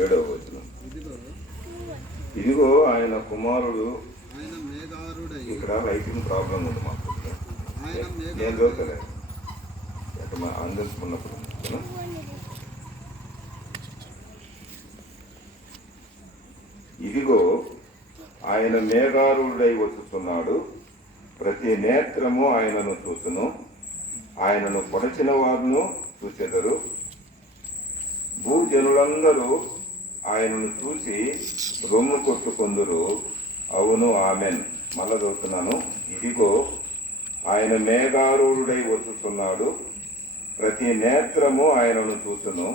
7వ వచనం. ఇదిగో ఆయన కుమారుడు. ఇక్కడ రైటింగ్ ప్రాబ్లం ఉంది మాకు. నేను చదువుతలే అందించుకున్నప్పుడు. ఇదిగో ఆయన మేఘారూఢుడై వచ్చుతున్నాడు, ప్రతి నేత్రము ఆయనను చూచును, ఆయనను పొడచిన వారును చూచెదరు, భూజనులందరూ ఆయనను చూసి రొమ్ము కొట్టుకొందురు. అవును, ఆమెన్. మళ్ళా చదువుతున్నాను. ఇదిగో ఆయన మేఘారూఢుడై వచ్చుతున్నాడు, ప్రతి నేత్రము ఆయనను చూచును,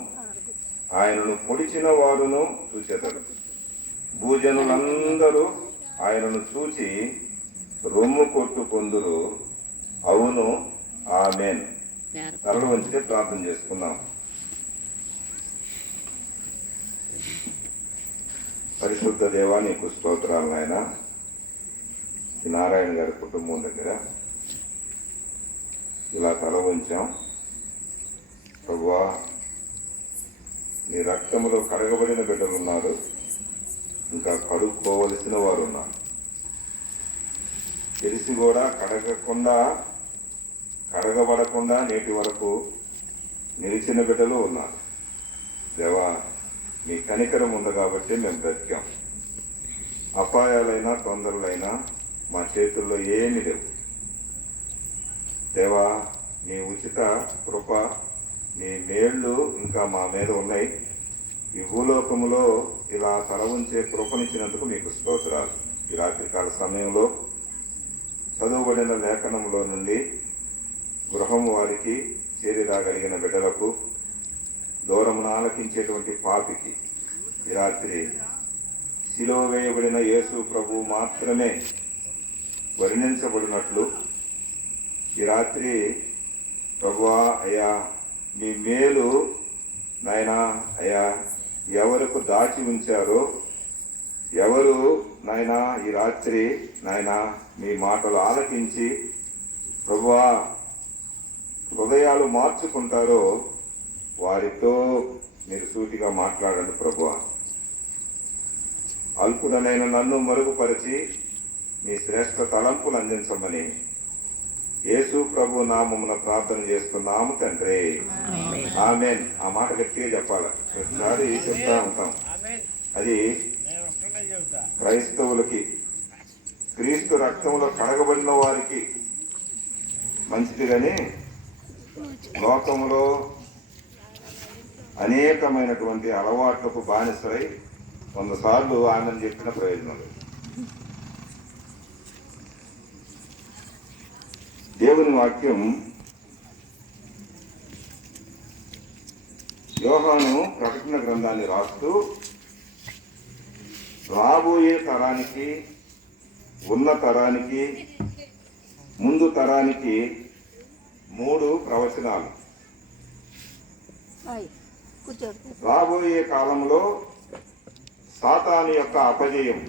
ఆయనను పొడిచిన వారును చూచెదరు, భూజనులందరూ ఆయనను చూచి రొమ్ము కొట్టుకొందురు. అవును, ఆమెన్. తరలు వంచితే ప్రార్థన చేసుకుందాం. పరిశుద్ధ దేవా, నీకు స్తోత్రాలు నాయన. నారాయణ గారి కుటుంబం దగ్గర ఇలా తల వంచాం ప్రభువా. నీ రక్తములో కడగబడిన బిడ్డలు ఉన్నారు, ఇంకా కడుక్కోవలసిన వారు ఉన్నారు. తెలిసి కూడా కడగబడకుండా నేటి వరకు నిలిచిన బిడ్డలు ఉన్నారు. దేవా, మీ కనికరం ఉంది కాబట్టి మేము బ్రతికాం. అపాయాలైనా తొందరలైనా మా చేతుల్లో ఏమీ లేవు. దేవా, నీ ఉచిత కృప, నీ మేళ్ళు ఇంకా మా మీద ఉన్నాయి. ఈ భూలోకములో ఇలా తల ఉంచే కృపనిచ్చినందుకు మీకు స్తోత్రాలు. ఈ రాత్రికాల సమయంలో చదువుబడిన లేఖనంలో నుండి గృహం వారికి చేరి రాగలిగిన బిడ్డలకు, దూరమున ఆలకించేటువంటి పాపికి ఈ రాత్రి శిలువ వేయబడిన యేసు ప్రభు మాత్రమే వర్ణించబడినట్లు ఈ రాత్రి ప్రభువా అయ్యా, మీ మేలు నాయనా అయ్యా ఎవరికి దాచి ఉంచారో, ఎవరు నాయనా ఈ రాత్రి నాయనా మీ మాటలు ఆలకించి ప్రభువా హృదయాలు మార్చుకుంటారో వారితో మీరు సూటిగా మాట్లాడండి ప్రభువా. అల్పుడనైన నన్ను మరుగుపరిచి మీ శ్రేష్ఠ తలంపులు అందించమని యేసు ప్రభు నామమున ప్రార్థన చేస్తున్నాము తండ్రి, ఆమేన్. ఆ మాట గట్టిగా చెప్పాలి. ప్రతిసారి చెప్తా ఉంటాం. అది క్రైస్తవులకి, క్రీస్తు రక్తంలో కడగబడిన వారికి మంచిది. కానీ లోకంలో అనేకమైనటువంటి అలవాట్లకు బానిసలై కొంతసార్లు ఆమెను చెప్పిన ప్రయోజనం లేదు. దేవుని వాక్యం యోహాను ప్రకటన గ్రంథాన్ని రాస్తూ రాబోయే తరానికి, ఉన్న తరానికి, ముందు తరానికి 3 ప్రవచనాలు. రాబోయే కాలంలో సాతాను యొక్క అపజయం,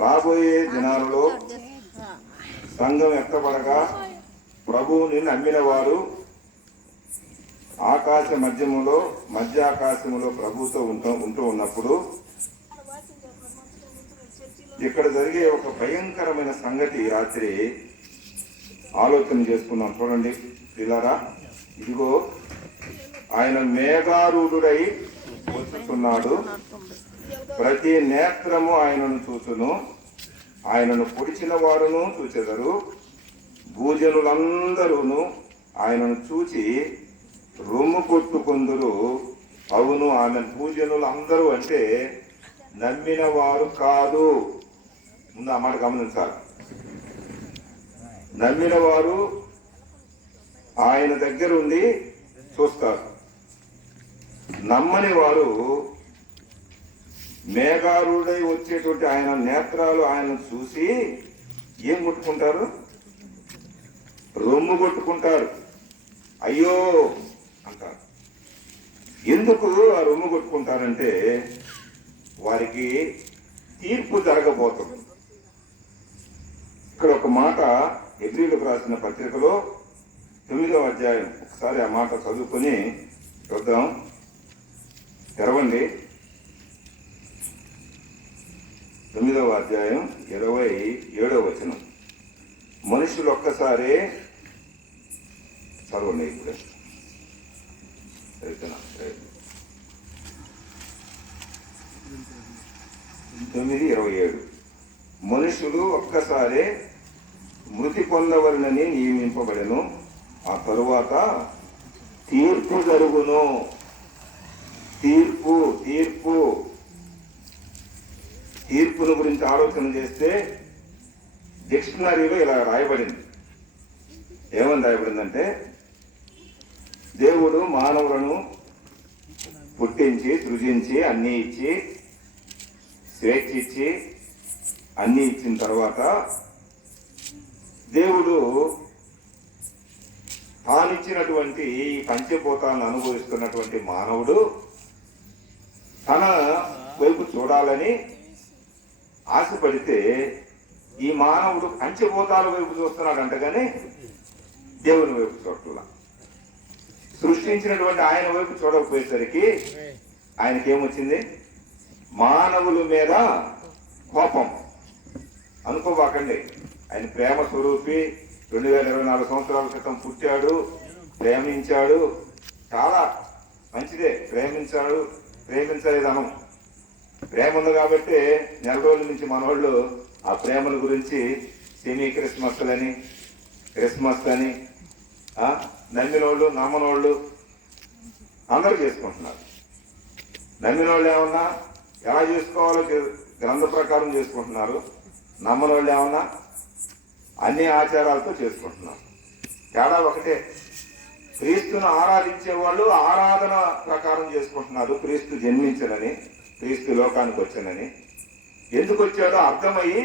రాబోయే దినాలలో సంఘం ఎత్తబడగా ప్రభువుని నమ్మిన వారు ఆకాశ మధ్యాకాశములో ప్రభువుతో ఉంటూ ఉన్నప్పుడు ఇక్కడ జరిగే ఒక భయంకరమైన సంగతి రాత్రి ఆలోచన చేసుకున్నాం. చూడండి పిల్లరా, ఇదిగో ఆయన మేఘారూఢుడై వచ్చుతున్నాడు, ప్రతి నేత్రము ఆయనను చూచును, ఆయనను పొడిచిన వారును చూచెదరు, భూజనులందరూ ఆయనను చూచి రొమ్ము కొట్టుకొందురు. అవును, ఆమె భూజనులందరూ అంటే నమ్మిన వారు కాదు. ముందు ఆ మాట గమనించాలి. నమ్మిన వారు ఆయన దగ్గర ఉండి చూస్తారు. నమ్మని వారు మేఘారూఢుడై వచ్చేటువంటి ఆయన నేత్రాలు ఆయన చూసి ఏం కొట్టుకుంటారు? రొమ్ము కొట్టుకుంటారు, అయ్యో అంటారు. ఎందుకు ఆ రొమ్ము కొట్టుకుంటారంటే వారికి తీర్పు జరగబోతుంది. ఇక్కడ ఒక మాట హెబ్రీయులకు రాసిన పత్రికలో 9వ అధ్యాయం, ఒకసారి ఆ మాట చదువుకొని చూద్దాం. తెరవండి. 9వ అధ్యాయం 27వ వచనం. మనుషులు ఒక్కసారే చదవండి. ఇప్పుడే 9:27. మనుషులు ఒక్కసారే మృతి పొందవలనని నియమింపబడెను, ఆ తరువాత తీర్పు జరుగును. తీర్పు తీర్పు తీర్పును గురించి ఆలోచన చేస్తే డిక్షనరీలో ఇలా రాయబడింది. ఏమని రాయబడిందంటే, దేవుడు మానవులను పుట్టించి సృజించి అన్నీ ఇచ్చి స్వేచ్ఛ ఇచ్చి అన్నీ ఇచ్చిన తర్వాత దేవుడు తానిచ్చినటువంటి ఈ పంచభూతాలను అనుభవిస్తున్నటువంటి మానవుడు తన వైపు చూడాలని ఆశపడితే ఈ మానవుడు పంచభూతాల వైపు చూస్తున్నాడంట, కానీ దేవుని వైపు చూడాల. సృష్టించినటువంటి ఆయన వైపు చూడకపోయేసరికి ఆయనకేమొచ్చింది? మానవుల మీద కోపం. అనుకోబాకండి, ఆయన ప్రేమ స్వరూపి. 2024 సంవత్సరాల క్రితం పుట్టాడు, ప్రేమించాడు. చాలా మంచిదే, ప్రేమించలేదనం. ప్రేమ ఉంది కాబట్టి నెల రోజుల నుంచి మనోళ్ళు ఆ ప్రేమల గురించి సెమీ క్రిస్మస్ అని నమ్మినోళ్ళు నమ్మనోళ్ళు అందరూ చేసుకుంటున్నారు. నమ్మినోళ్ళు ఏమన్నా ఎలా చేసుకోవాలో గ్రంథ ప్రకారం చేసుకుంటున్నారు. నమ్మనోళ్ళు ఏమన్నా అన్ని ఆచారాలతో చేసుకుంటున్నారు. తేడా ఒకటే. క్రీస్తును ఆరాధించే వాళ్ళు ఆరాధన ప్రకారం చేసుకుంటున్నారు. క్రీస్తు జన్మించనని, క్రీస్తు లోకానికి వచ్చానని, ఎందుకు వచ్చాడో అర్థమయ్యి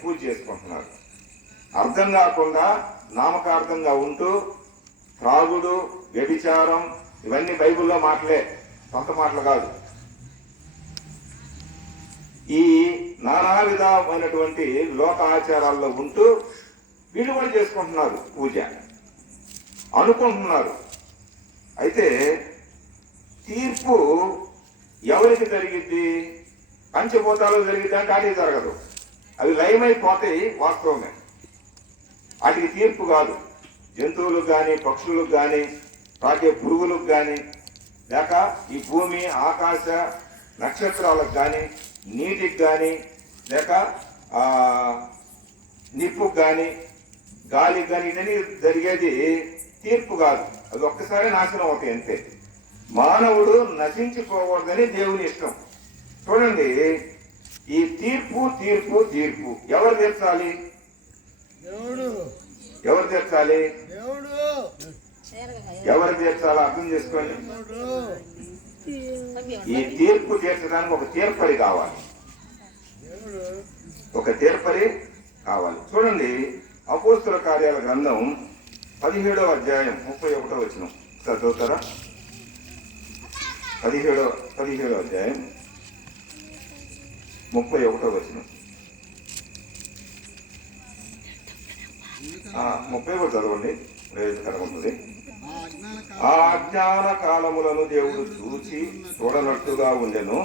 పూజ చేసుకుంటున్నారు. అర్థం కాకుండా నామకార్థంగా ఉంటూ త్రాగుడు, వ్యభిచారం ఇవన్నీ బైబిల్లో మాటలే, సొంత మాటలు కాదు. ఈ నానా విధమైనటువంటి లోక ఆచారాల్లో ఉంటూ వీళ్ళు కూడా చేసుకుంటున్నారు పూజ అనుకుంటున్నారు. అయితే తీర్పు ఎవరికి జరిగిద్ది? పంచభూతాలు జరిగిద్ది అంటే అడిగి జరగదు. అవి లయమైపోతాయి, వాస్తవమే. వాటికి తీర్పు కాదు. జంతువులకు కానీ, పక్షులకు కానీ, పాకే పురుగులకు కానీ, లేక ఈ భూమి ఆకాశ నక్షత్రాలకు కానీ, నీటికి కానీ, లేక నిప్పుకు కానీ, గాలికి కానీ, ఇవన్నీ జరిగేది తీర్పు కాదు. అది ఒక్కసారి నాశనం అవుతాయి అంతే. మానవుడు నశించిపోకూడదని దేవుని ఇష్టం. చూడండి, ఈ తీర్పు తీర్పు తీర్పు ఎవరు తీర్చాలి? ఎవరు తీర్చాలి? ఎవరు తీర్చాలో అర్థం చేసుకోండి. ఈ తీర్పు తీర్చడానికి ఒక తీర్పరి కావాలి. చూడండి, అపోస్తుల కార్యాల గ్రంథం 17వ అధ్యాయం 31వ వచనం చదువుతారా? 17వ అధ్యాయం 31వ వచనం. 30 కూడా చదవండి, ప్రయోజనకరంగా ఉంటుంది. ఆ అజ్ఞాన కాలములను దేవుడు చూడనట్టుగా ఉండెను.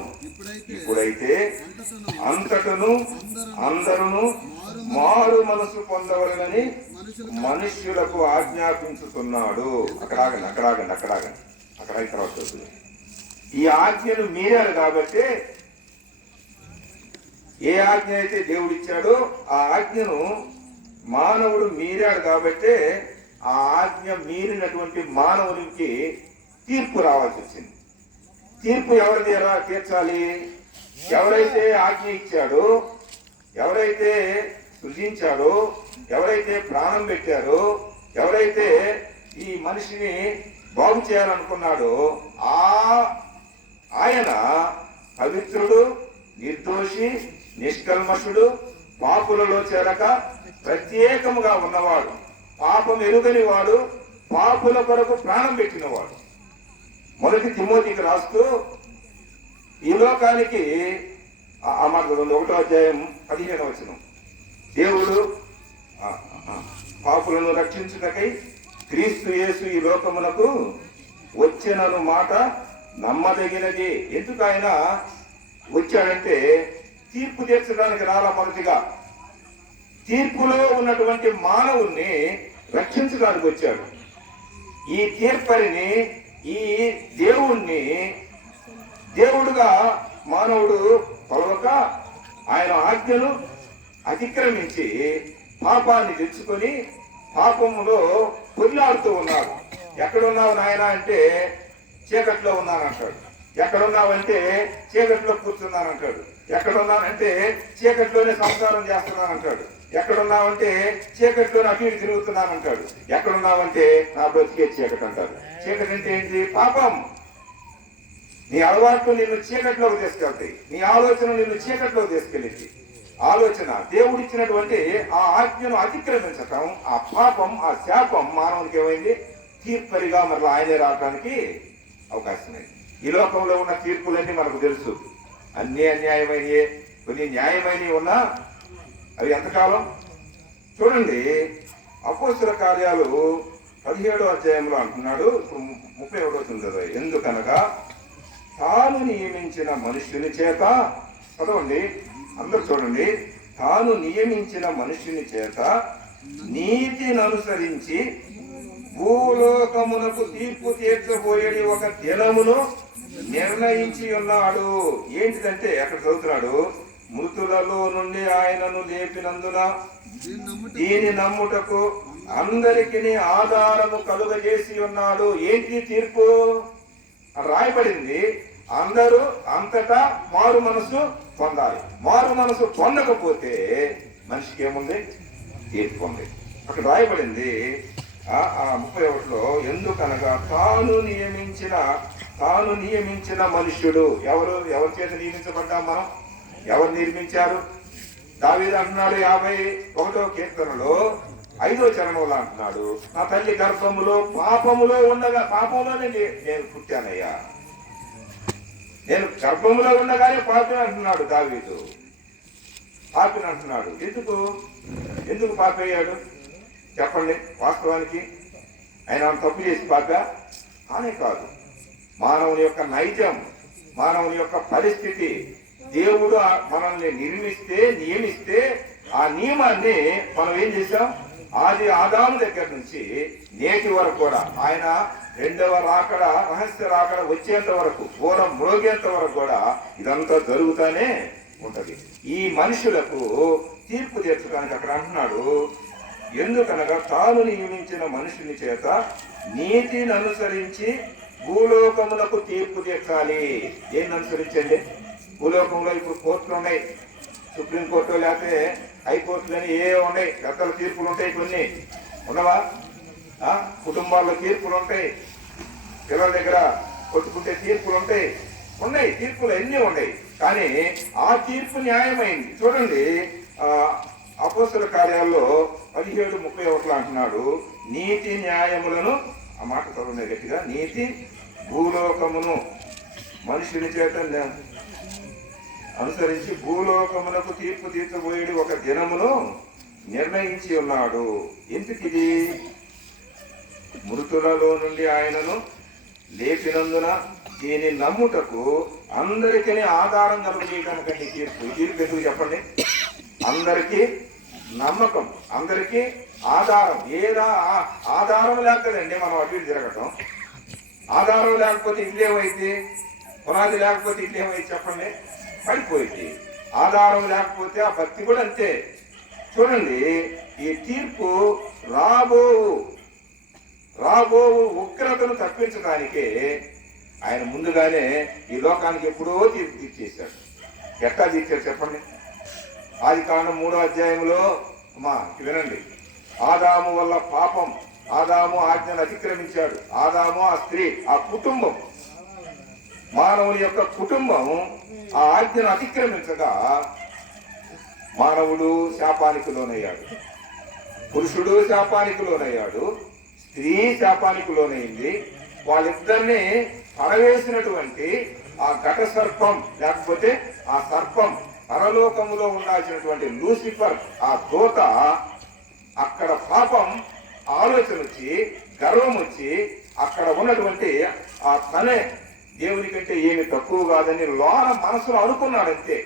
ఇప్పుడైతే అంతటను అందరూ మారు మనసు పొందవలనని మనుష్యులకు ఆజ్ఞాపించుతున్నాడు. అక్కడాగండి తర్వాత చదువుతుంది. ఈ ఆజ్ఞను మీరారు కాబట్టి, ఏ ఆజ్ఞ అయితే దేవుడు ఇచ్చాడో ఆ ఆజ్ఞను మానవుడు మీరాడు కాబట్టి ఆ ఆజ్ఞ మీరినటువంటి మానవునికి తీర్పు రావాల్సి వచ్చింది. తీర్పు ఎవరి తీర్చాలి? ఎవరైతే ఆజ్ఞ ఇచ్చాడో, ఎవరైతే సృజించాడో, ఎవరైతే ప్రాణం పెట్టారో, ఎవరైతే ఈ మనిషిని బాగు చేయాలనుకున్నాడో ఆయన పవిత్రుడు, నిర్దోషి, నిష్కల్మషుడు, పాపులలో చేరక ప్రత్యేకముగా ఉన్నవాడు, పాపం ఎరుగని వాడు, పాపుల కొరకు ప్రాణం పెట్టినవాడు. 1 తిమోతికి రాస్తూ ఈ లోకానికి 1వ అధ్యాయం 15వ వచనం, దేవుడు పాపులను రక్షించుటకై క్రీస్తు యేసు ఈ లోకమునకు వచ్చెనను మాట నమ్మదగినది. ఎందుకు ఆయన వచ్చాడంటే తీర్పు తీర్చడానికి రాలా, మొదటిగా తీర్పులో ఉన్నటువంటి మానవుణ్ణి రక్షించడానికి వచ్చాడు. ఈ తీర్పరిని, ఈ దేవుణ్ణి దేవుడుగా మానవుడు కొలవక ఆయన ఆజ్ఞను అతిక్రమించి పాపాన్ని తెచ్చుకొని పాపములో పొర్లాడుతూ ఉన్నాడు. ఎక్కడున్నావు నాయన అంటే చీకట్లో ఉన్నానంటాడు. ఎక్కడున్నావంటే చీకట్లో కూర్చున్నానంటాడు. ఎక్కడున్నానంటే చీకట్లోనే సంసారం చేస్తున్నానంటాడు. ఎక్కడున్నావంటే చీకట్లోనే అటు ఇటు తిరుగుతున్నానంటాడు. ఎక్కడున్నావంటే నా బ్రతికే చీకటి అంటాడు. చీకటి అంటే ఏంటి? పాపం. నీ అలవాట్లు నిన్ను చీకట్లోకి తీసుకెళ్తాయి. నీ ఆలోచన నిన్ను చీకట్లోకి తీసుకెళ్ళింది. ఆలోచన దేవుడిచ్చినటువంటి ఆ ఆజ్ఞను అతిక్రమించటం, ఆ పాపం, ఆ శాపం మానవునికి ఏమైంది? తీర్పరిగా మరలా ఆయనే రావడానికి అవకాశం ఉంది. ఈ లోకంలో ఉన్న తీర్పులన్నీ మనకు తెలుసు. అన్ని అన్యాయమైనయే, కొన్ని న్యాయమైనవి ఉన్నా అవి ఎంతకాలం? చూడండి, అపోస్తల కార్యాలు 17వ అధ్యాయంలో అంటున్నాడు, 31వ వచనం చదవండి. ఎందుకనగా తాను నియమించిన మనుష్యుని చేత, చదవండి అందరూ చూడండి, తాను నియమించిన మనుష్యుని చేత నీతిని అనుసరించి భూలోకమునకు తీర్పు తీర్చబోయేది ఒక దినమును నిర్ణయించి ఉన్నాడు. ఏంటిదంటే అక్కడ చదువుతున్నాడు, మృతులలో నుండి ఆయనను లేపినందున దీని నమ్ముటకు అందరికీ ఆధారము కలుగజేసి ఉన్నాడు. ఏంటి తీర్పు? రాయబడింది, అందరూ అంతటా మారు మనసు పొందాలి. మారు మనసు పొందకపోతే మనిషికి ఏముంది? తీర్పు ఉంది. అక్కడ రాయబడింది 31లో, ఎందుకనగా తాను నియమించిన మనుష్యుడు. ఎవరి చేత నియమించబడ్డాం మనం? ఎవరు నిర్మించారు? దావీదు అంటున్నాడు 51వ కీర్తనలో 5వ చరణంలో అంటున్నాడు, నా తల్లి గర్భములో పాపములో ఉండగా, పాపంలోనే నేను పుట్టానయ్యా, నేను గర్భములో ఉండగానే పాపిని అంటున్నాడు దావీదు. పాపిని అంటున్నాడు. ఎందుకు పాపి అయ్యాడు చెప్పండి? వాస్తవానికి ఆయన తప్పు చేసి పాప అనే కాదు. మానవుని యొక్క నైజం, మానవుని యొక్క పరిస్థితి, దేవుడు మనల్ని నియమిస్తే ఆ నియమాన్ని మనం ఏం చేశాం? ఆదాము దగ్గర నుంచి నేటి వరకు కూడా ఆయన రెండవ రాకడ, రహస్య రాకడ వచ్చేంత వరకు, పూర్వం మ్రోగేంత వరకు కూడా ఇదంతా జరుగుతానే ఉంటది. ఈ మనుషులకు తీర్పు తీర్చడానికి అక్కడ అంటున్నాడు, ఎందుకనగా తాను నియమించిన మనుషుని చేత నీతిని అనుసరించి భూలోకములకు తీర్పు తీర్చాలి. ఏం అనుసరించండి? భూలోకంలో ఇప్పుడు కోర్టులు ఉన్నాయి, సుప్రీంకోర్టు లేకపోతే హైకోర్టులని ఉన్నాయి, పెద్దల తీర్పులు ఉంటాయి, కొన్ని ఉన్నవా? కుటుంబాల్లో తీర్పులు ఉంటాయి, పిల్లల దగ్గర కొట్టుకుంటే తీర్పులు ఉన్నాయి, తీర్పులు ఎన్ని ఉన్నాయి. కానీ ఆ తీర్పు న్యాయమైంది. చూడండి, అపోస్తల కార్యాల్లో 17:31 అంటున్నాడు, నీతి న్యాయములను, ఆ మాట చదవండి గట్టిగా, నీతి భూలోకమును మనుషుని చేత అనుసరించి భూలోకమునకు తీర్పు తీర్చబోయేది ఒక దినమును నిర్ణయించి ఉన్నాడు. ఎందుకిది? మృతులలో నుండి ఆయనను లేపినందున దీని నమ్ముటకు అందరికీ ఆధారం కలుగజేయడానికండి తీర్పు. తీర్పు ఎందుకు చెప్పండి? అందరికీ నమ్మకం, అందరికీ ఆధారం. ఆధారం లేకదండి మనం అటు ఇటు తిరగటం. ఆధారం లేకపోతే ఇల్లేమైంది? పునాది లేకపోతే ఇల్లేమైంది చెప్పండి? పడిపోయింది. ఆధారం లేకపోతే ఆ భక్తి కూడా అంతే. చూడండి, ఈ తీర్పు రాబో ఉగ్రతను తప్పించడానికే ఆయన ముందుగానే ఈ లోకానికి ఎప్పుడో తీర్పు తీర్చేశాడు. ఎట్లా తీర్చాడు చెప్పండి? ఆదికాండం 3వ అధ్యాయంలో వినండి, ఆదాము వల్ల పాపం, ఆదాము ఆజ్ఞను అతిక్రమించాడు. ఆదాము, ఆ స్త్రీ, ఆ కుటుంబం, మానవుని యొక్క కుటుంబం ఆ ఆజ్ఞను అతిక్రమించగా మానవుడు శాపానికి లోనయ్యాడు, పురుషుడు శాపానికి లోనయ్యాడు, స్త్రీ శాపానికి లోనైంది. వాళ్ళిద్దరిని పడవేసినటువంటి ఆ ఘట సర్పం, లేకపోతే ఆ సర్పం, పరలోకములో ఉండాల్సినటువంటి లూసిఫర్, ఆ దూత, అక్కడ పాపం ఆలోచన వచ్చి, గర్వం వచ్చి, అక్కడ ఉన్నటువంటి ఆ తనే దేవుని కంటే ఏమి తక్కువ కాదని లోన మనసులో అనుకున్నాడు అంతే.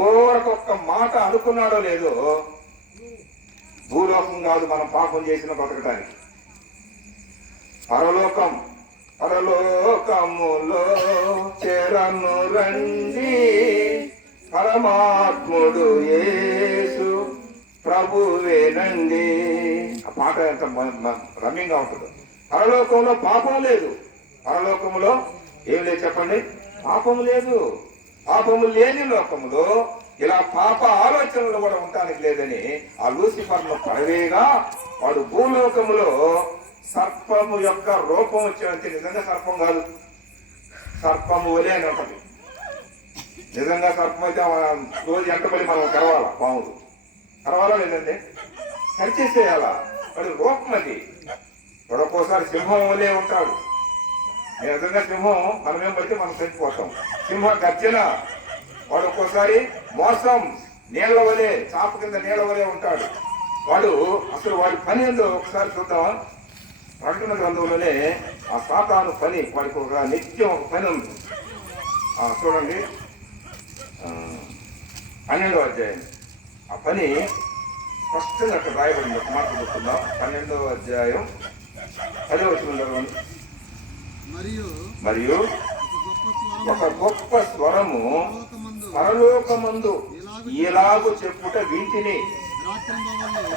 ఓరకొక్క మాట అనుకున్నాడో లేదో, భూలోకం కాదు మనం పాపం చేసిన బతకటానికి. పరలోకం, పరలోకములో చేరను రండి, పరమాత్ముడు యేసు ప్రభువేనండి. ఆ పాట ఎంత రమ్యంగా ఉంటుంది. పరలోకంలో పాపం లేదు. పరలోకములో ఏం లేదు చెప్పండి? పాపము లేదు. పాపము లేని లోకములో ఇలా పాప ఆలోచనలు కూడా ఉండటానికి లేదని ఆ లూసిఫర్ను పడవేగా వాడు భూలోకములో సర్పము యొక్క రూపం వచ్చేదంటే నిజంగా సర్పం కాదు, సర్పము వలే అని ఒకటి. నిజంగా సర్పం అయితే రోజు ఎంటబడి మనం కరవాలా, పాములు కరవాలా లేదండి, కరిచేసేయాలా. వాడి రూపం అది. వాడు ఒక్కోసారి సింహం వలే ఉంటాడు. నిజంగా సింహం మనమేం పడితే మనం చచ్చిపోతాం. సింహ గర్జన. వాడు ఒక్కోసారి మోసం, నీళ్ల వలే, చాప కింద నీళ్ల వలే ఉంటాడు వాడు. అసలు వాడి పని ఏందో ఒకసారి చూద్దామా? ప్రకటన గ్రంథంలోనే ఆ సాతాను పని, వాడికి ఒక నిత్యం ఒక పని ఉంది. చూడండి 12వ అధ్యాయం. ఆ పని స్పష్టంగా అక్కడ రాయబడింది. ఒక మాట చెప్తున్నాం. 12వ అధ్యాయం 10వ వచనం. మరియు ఒక గొప్ప స్వరము పరలోకమందు ఇలాగు చెప్పుట వీటిని,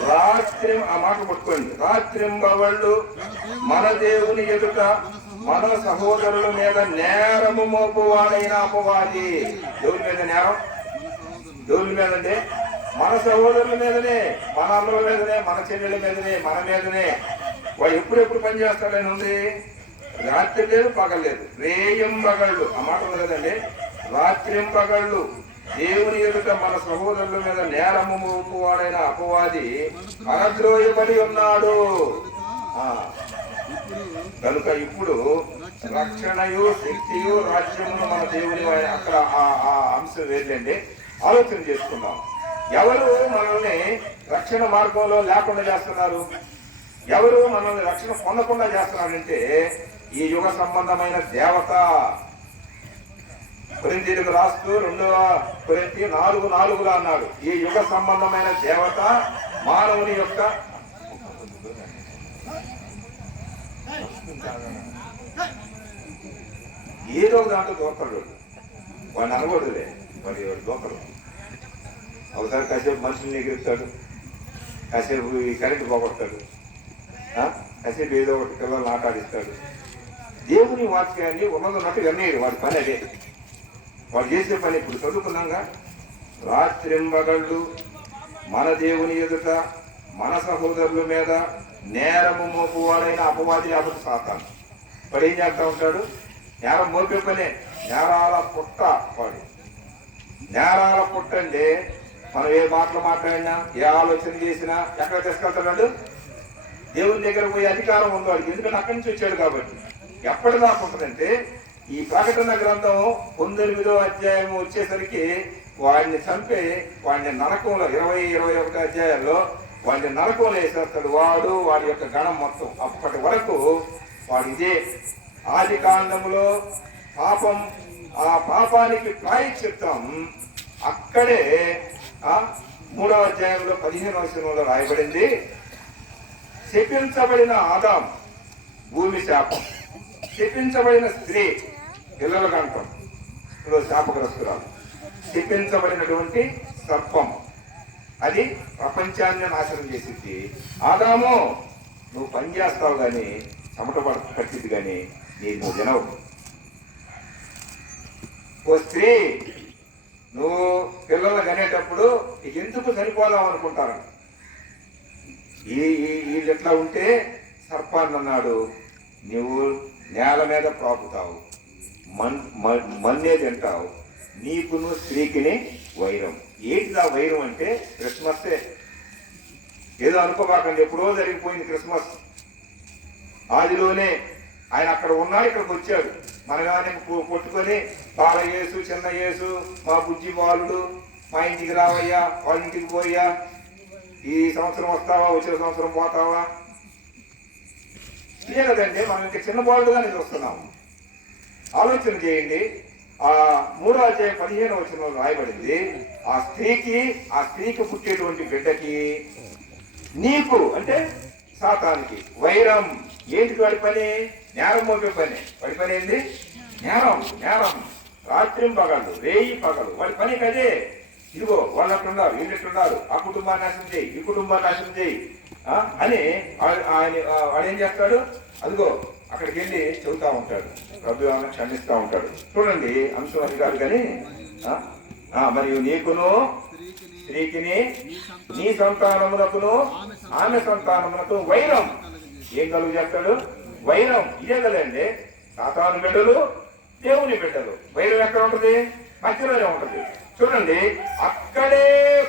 రాత్రి, ఆ మాట పట్టుకోండి, రాత్రింబవళ్ళు మన దేవుని ఎదుట మన సహోదరుల మీద నేరము మోపువాడైన అపవాది. దేవుని మీద నేరం, దేవుని మీదంటే మన సహోదరుల మీదనే, మన అన్నల మీదనే, మన చెల్లెల మీదనే, మన మీదనే. వాడు ఎప్పుడెప్పుడు పని చేస్తాడని ఉంది. రాత్రి లేదు, పగలేదు, రేయింబగళ్ళు. ఆ మాట ఉంది కదండి. రాత్రింబగళ్ళు దేవుని ఎదుట మన సహోదరుల మీద నేరము మోపువాడైన అపవాది పరద్రోయబడి ఉన్నాడు. కనుక ఇప్పుడు రక్షణయు శక్తియు రాజ్యమును మన దేవుని. అక్కడ ఆ అంశం వేర్లేండి, ఆలోచన చేసుకుందాం. ఎవరు మనల్ని రక్షణ మార్గంలో లేకుండా చేస్తున్నారు? ఎవరు మనల్ని రక్షణ పొందకుండా చేస్తున్నారంటే ఈ యుగ సంబంధమైన దేవత. కొరింథీయులకు రాస్తూ 2వ కొరింథీ 4:4 అన్నాడు, ఈ యుగ సంబంధమైన దేవత మానవుని యొక్క ఏదో దాంట్లో దోస్తాడు. వాడిని అనకూడదులే, మరి వాడు దోతలు. ఒకసారి కాసేపు మనుషుల్ని ఎగిరిస్తాడు, కాసేపు ఈ కరెంటు పోగొడతాడు, కాసేపు ఏదో ఒకటి పిల్లల్ని ఆటాడిస్తాడు. దేవుని వాక్యాన్ని ఉన్నదన్నట్టు వినేది వాడి పని అదే. వాడు చేసే పని ఇప్పుడు చదువుకున్నాగా. రాత్రింబగళ్ళు మన దేవుని ఎదుట మన సహోదరుల మీద నేరము మోపువాడైన అపవాది కాబట్టి సాతాను. వాడు ఏం చేస్తా ఉంటాడు? నేరం మోపే పనే. నేరాల పుట్ట వాడు. నేరాల పుట్ట అంటే మనం ఏ మాటలు మాట్లాడినా, ఏ ఆలోచన చేసినా ఎక్కడ తీసుకెళ్తాడు? దేవుని దగ్గర పోయే అధికారం ఉంది వాడికి. ఎందుకంటే అక్కడి నుంచి వచ్చాడు కాబట్టి. ఎప్పటిదాకా ఉంటుందంటే ఈ ప్రకటన గ్రంథం 19వ అధ్యాయం వచ్చేసరికి వాడిని చంపే, వాడిని నరకంలో 20-21 అధ్యాయాల్లో వాడిని నరకంలో వేసేస్తాడు వాడు, వాడి యొక్క గణం మొత్తం. అప్పటి వరకు వాడు ఇదే. ఆది కాండంలో పాపం, ఆ పాపానికి ప్రాయశ్చిత్తం అక్కడే 3వ అధ్యాయంలో 15వ వచనంలో రాయబడింది. శపించబడిన ఆదాం భూమి శాపం, శపించబడిన స్త్రీ పిల్లల కంఠం ఇప్పుడు శాపగ్రస్తురాలు, శపించబడినటువంటి సర్పం అది ప్రపంచాన్ని నాశనం చేసింది. ఆదాము నువ్వు పని చేస్తావు కానీ చెమట పట్టింది కానీ నువ్వు వినవు. ఓ స్త్రీ నువ్వు పిల్లలు కనేటప్పుడు ఎందుకు సరిపోదాం అనుకుంటారు. వీళ్ళు ఎట్లా ఉంటే సర్పాన్ని అన్నాడు, నువ్వు నేల మీద ప్రాపుతావు, మన్నే తింటావు, నీకును స్త్రీకిని వైరం. ఏంటిదా వైరం అంటే క్రిస్మస్సే. ఏదో అనుకోబాకండి, ఎప్పుడో జరిగిపోయింది క్రిస్మస్. ఆదిలోనే ఆయన అక్కడ ఉన్నాడు, ఇక్కడికి వచ్చాడు. మనగానే కొట్టుకొని బాల యేసు, చిన్న యేసు, మా బుజ్జి బాలుడు, మా ఇంటికి రావయ్యా, వాళ్ళ ఇంటికి పోయా, ఈ సంవత్సరం వస్తావా, వచ్చే సంవత్సరం పోతావా, ఇదే కదండి. మనం ఇంకా చిన్న బాలుడుగానే చూస్తున్నాము. ఆలోచన చేయండి. ఆ 3వ అధ్యాయం 15వ వచనంలో రాయబడింది, ఆ స్త్రీకి పుట్టేటువంటి బిడ్డకి నీకు అంటే సాతానికి వైరం. ఏంటి వాడి పని? నేరం మోపే పని. వాడి పని ఏంది? నేరం. రాత్రి పగలు, రేయి పగలు వాడి పని కదే. ఇదిగో వాళ్ళు అట్లున్నారు, వీళ్ళు ఎట్లున్నారు, ఆ కుటుంబాన్ని నాశనం చేయి, ఈ కుటుంబాన్ని నాశనం చేయి అని వాడు ఏం చేస్తాడు? అదిగో అక్కడికి వెళ్ళి చెబుతా ఉంటాడు, ప్రభు ఆమె క్షమిస్తూ ఉంటాడు. చూడండి, అంశం అది కాదు కానీ, మరియు నీకును స్త్రీకిని నీ సంతానమునకును ఆమె సంతానమునకు వైరం. ఏం కలుగు చేస్తాడు? వైరం. ఇదే కదండి సాతాను బిడ్డలు, దేవుని బిడ్డలు. వైరం ఎక్కడ ఉంటుంది? మధ్యలోనే ఉంటుంది. చూడండి, అక్కడే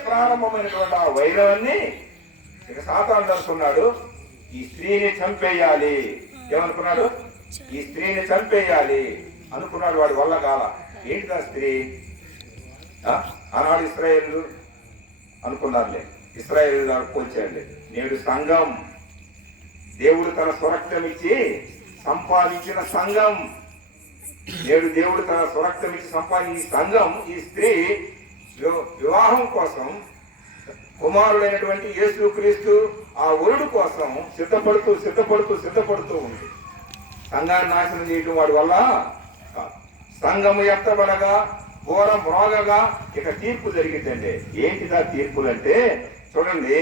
ప్రారంభమైనటువంటి ఆ వైరాన్ని ఇక సాతాను అనుకున్నాడు, ఈ స్త్రీని చంపేయాలి. ఏమనుకున్నాడు? ఈ స్త్రీని చంపేయాలి అనుకున్నాడు. వాడి వల్ల కాల. ఏంటి ఆ స్త్రీ? ఆనాడు ఇశ్రాయేలు అనుకున్నారులే, ఇశ్రాయేలు పోల్చాడులే. నేడు సంఘం, దేవుడు తన స్వరక్తం ఇచ్చి సంపాదించిన సంఘం. నేడు దేవుడు తన స్వరక్తం ఇచ్చి సంపాదించిన సంఘం. ఈ స్త్రీ వివాహం కోసం కుమారుడైనటువంటి యేసుక్రీస్తు ఆ వరుడు కోసం సిద్ధపడుతూ ఉంది. సంఘాన్ని నాశనం చేయడం వాడి వల్ల. సంఘము ఎత్తబడగా ఘోరం మ్రోగగా ఇక తీర్పు జరిగిందండి. ఏంటిదా తీర్పులంటే చూడండి,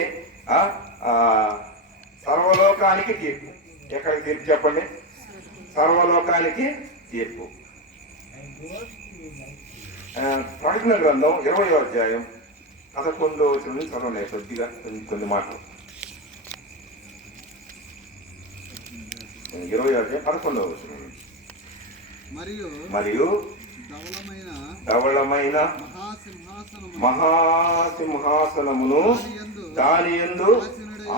సర్వలోకానికి తీర్పు. ఎక్కడికి తీర్పు చెప్పండి? సర్వలోకానికి తీర్పు. ప్రకటన గ్రంథం 20వ అధ్యాయం 11వ వచనం నుంచి చదవండి కొద్దిగా, కొన్ని మాటలు. 20వ అధ్యాయం 11వ వచనం. మరియు ధవళమైన మహాసింహాసనమును దాని యందు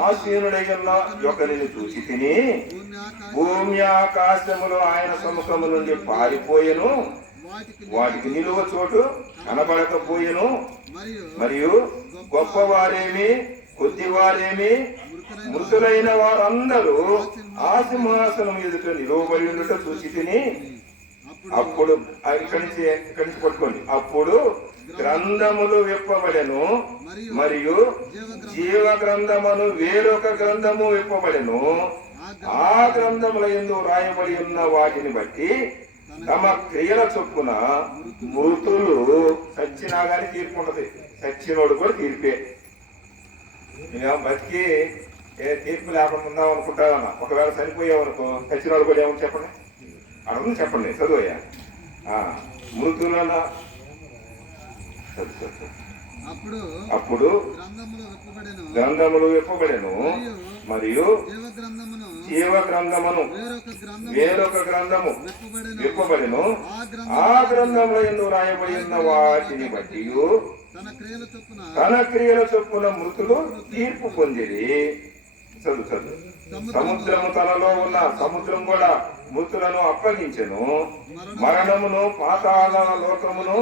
ఆసీనుడైన ఒకరిని చూసి తిని, భూమి ఆకాశములు ఆయన సముఖము నుండి పారిపోయెను, వాటికి నిలువ చోటు కనబడకపోయెను. మరియు గొప్పవారేమి కొద్దివారేమి మృతులైన వారందరూ ఆ సింహాసనం ఎదుట నిలువబడి ఉండట చూసి తిని, అప్పుడు ఇక్కడి నుంచి పట్టుకోండి. అప్పుడు గ్రంథములు విప్పబడెను, మరియు జీవ గ్రంథమును వేరొక గ్రంథము విప్పబడెను. ఆ గ్రంథముల యందు రాయబడి ఉన్న వాటిని బట్టి తమ క్రియల చొప్పున మృతులు చచ్చినా గానీ తీర్పు ఉంటది. చచ్చినోడు కూడా తీర్పే. బతికి తీర్పు లేకుండా ఉందాం అనుకుంటావన్నా, ఒకవేళ చనిపోయావనుకో చచ్చినోడు కూడా ఏమని చెప్పండి, అర్థం చెప్పండి, చదువయ్యా. మృతులన అప్పుడు గ్రంథములు విప్పబడెను, మరియు జీవ గ్రంథమును వేరొక గ్రంథము విప్పబడెను. ఆ గ్రంథంలో ఎందుకు రాయబడి ఉన్న వాటిని బట్టి తన క్రియల చొప్పున మృతులు తీర్పు పొందిరి. చదువు. సముద్రము తనలో ఉన్న సముద్రం కూడా మృతులను అప్పగించెను. మరణమును పాతాళ లోకమును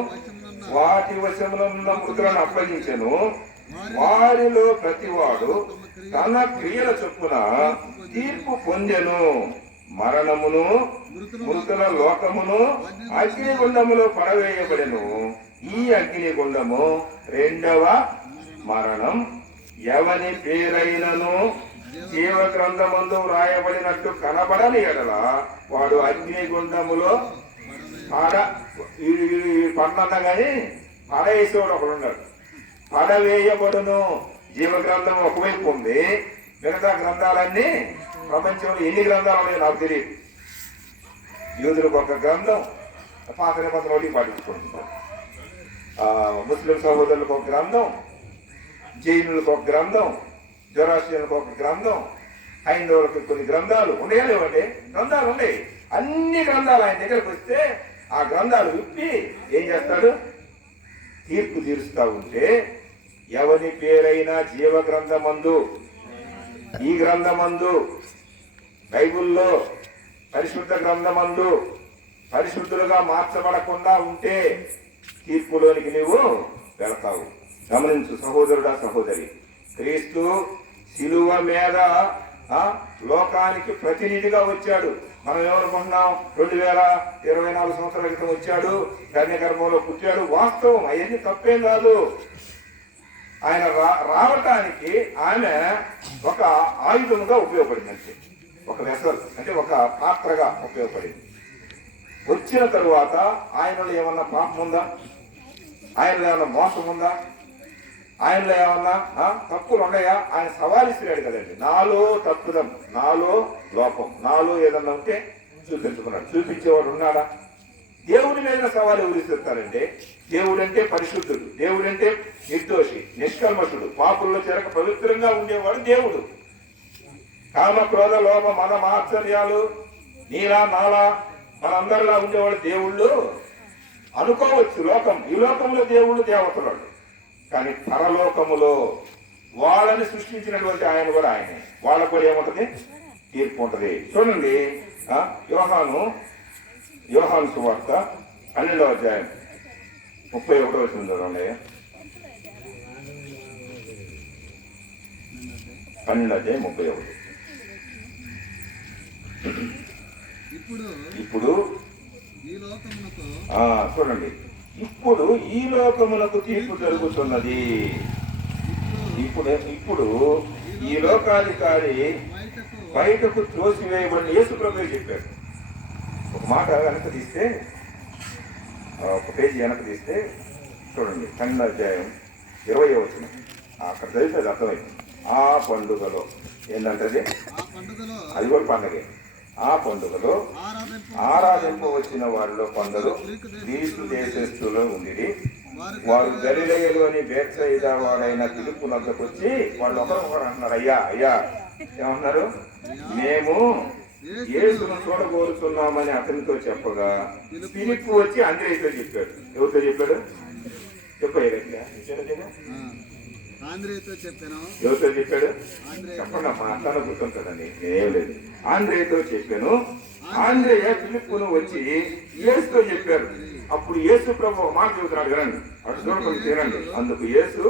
వాటి వశమునున్న మృతులను అప్పగించెను. వారిలో ప్రతివాడు తన క్రియల చొప్పున తీర్పు పొందెను. మరణమును మృతుల లోకమును అగ్నిగుండములో పడవేయబడెను. ఈ అగ్నిగుండము రెండవ మరణం. ఎవని పేరైనను జీవ గ్రంథమందు రాయబడినట్టు కనబడని ఎడల వాడు అగ్నిగుండములో పడనన్నా కానీ పడవేసేవాడు ఒకడు ఉన్నాడు. పడవేయబడును. జీవ గ్రంథం ఒకవైపు ఉంది, మిగతా గ్రంథాలన్నీ ప్రపంచంలో ఎన్ని గ్రంథాలు ఉన్నాయో నాకు తెలియదు. యూదులకు ఒక గ్రంథం, పాత నిబంధనలు పాటించుకుంటున్నారు. ముస్లిం సహోదరులకు ఒక గ్రంథం, జైనులకు ఒక గ్రంథం, జొరాస్ట్రియన్లకు ఒక గ్రంథం, హైందవులకు కొన్ని గ్రంథాలు ఉన్నాయా లేవండి? గ్రంథాలు ఉన్నాయి. అన్ని గ్రంథాలు ఆయన దగ్గరకు వస్తే ఆ గ్రంథాలు విప్పి ఏం చేస్తాడు? తీర్పు తీరుస్తూ ఉంటే, ఎవరి పేరైనా జీవ గ్రంథమందు, ఈ గ్రంథమందు, బైబుల్లో పరిశుద్ధ గ్రంథమందు పరిశుద్ధులుగా మార్చబడకుండా ఉంటే తీర్పులోనికి నీవు వెళతావు. గమనించు సహోదరుడా, సహోదరి, క్రీస్తు శిలువ మీద లోకానికి ప్రతినిధిగా వచ్చాడు. మనం ఏమనుకుంటున్నాం 2024 సంవత్సరాల క్రితం వచ్చాడు, కన్య గర్భంలో పుట్టాడు. వాస్తవం, అవన్నీ తప్పేం కాదు. ఆయన రావటానికి ఆమె ఒక ఆయుధముగా ఉపయోగపడింది, అంటే ఒక వెసల్, అంటే ఒక పాత్రగా ఉపయోగపడింది. వచ్చిన తరువాత ఆయనలో ఏమన్నా పాపం ఉందా? ఆయనలో ఏమన్నా మోసం ఉందా? ఆయనలో ఏమన్నా తప్పులు ఉన్నాయా? ఆయన సవాల్ ఇస్తున్నాడు కదండి. నాలో తప్పుదం, నాలో లోపం, నాలో ఏదన్నా ఉంటే చూపించుకున్నాడు. చూపించేవాడు ఉన్నాడా? దేవుడి మీద సవాలు ఎవరు ఇస్తారంటే, దేవుడంటే పరిశుద్ధుడు, దేవుడంటే నిర్దోషి, నిష్కల్మషుడు, పాపుల్లో చేరక పవిత్రంగా ఉండేవాడు దేవుడు. కామ క్రోధ లోభ మద మాత్సర్యాలు నీలా నాలా మనందరిలా ఉండేవాడు దేవుళ్ళు అనుకోవచ్చు. లోకం, ఈ లోకంలో దేవుళ్ళు దేవతలు, కానీ పరలోకములో వాళ్ళని సృష్టించినటువంటి ఆయన కూడా ఆయనే. వాళ్ళకు కూడా ఏముంటది? తీర్పు ఉంటది. చూడండి, యోహాను సువార్త 12వ అధ్యాయం 31వ వచనం చూడండి. 12వ అధ్యాయం 31. ఇప్పుడు చూడండి, ఇప్పుడు ఈ లోకమునకు తీర్పు జరుగుతున్నది. ఇప్పుడు ఈ లోకాధికారి బయటకు త్రోసివేయబడిన యేసు ప్రభువే చెప్పాడు. ఒక మాట వెనక తీస్తే, ఒక పేజీ వెనక తీస్తే చూడండి, 12వ అధ్యాయం 20వ వచనం. అక్కడ చదివితే అది అర్థమైంది. ఆ పండుగలో ఏంటంటే, అది కూడా పండగే. ఆ పండుగలో ఆరాధింపు వచ్చిన వారిలో కొందరు గ్రీసు దేశస్తులో ఉండి, వారు గలిలయలోని బేత్సయిదా వాడైన ఫిలిప్పు వద్దకు వచ్చి వాళ్ళు ఒకరొకరు అంటున్నారు, అయ్యా అయ్యా ఏమన్నారు, మేము యేసును చూడగోరుతున్నామని అతనితో చెప్పగా ఫిలిప్పు వచ్చి అంద్రేయుతో చెప్పాడు. ఎవరితో చెప్పాడు? ఎవరితో చెప్పాడు? చెప్పండి అమ్మా, అట్లా గుర్తుంటుందండి. ఏం లేదు. ఆంద్రేయతో చెప్పాను. ఆంద్రేయ ఫిలిప్పును వచ్చి యేసుతో చెప్పారు. అప్పుడు యేసు ప్రభు మాట చెబుతున్నాడు కదండి, అటు చూడకుండా తినండి. అందుకు యేసు,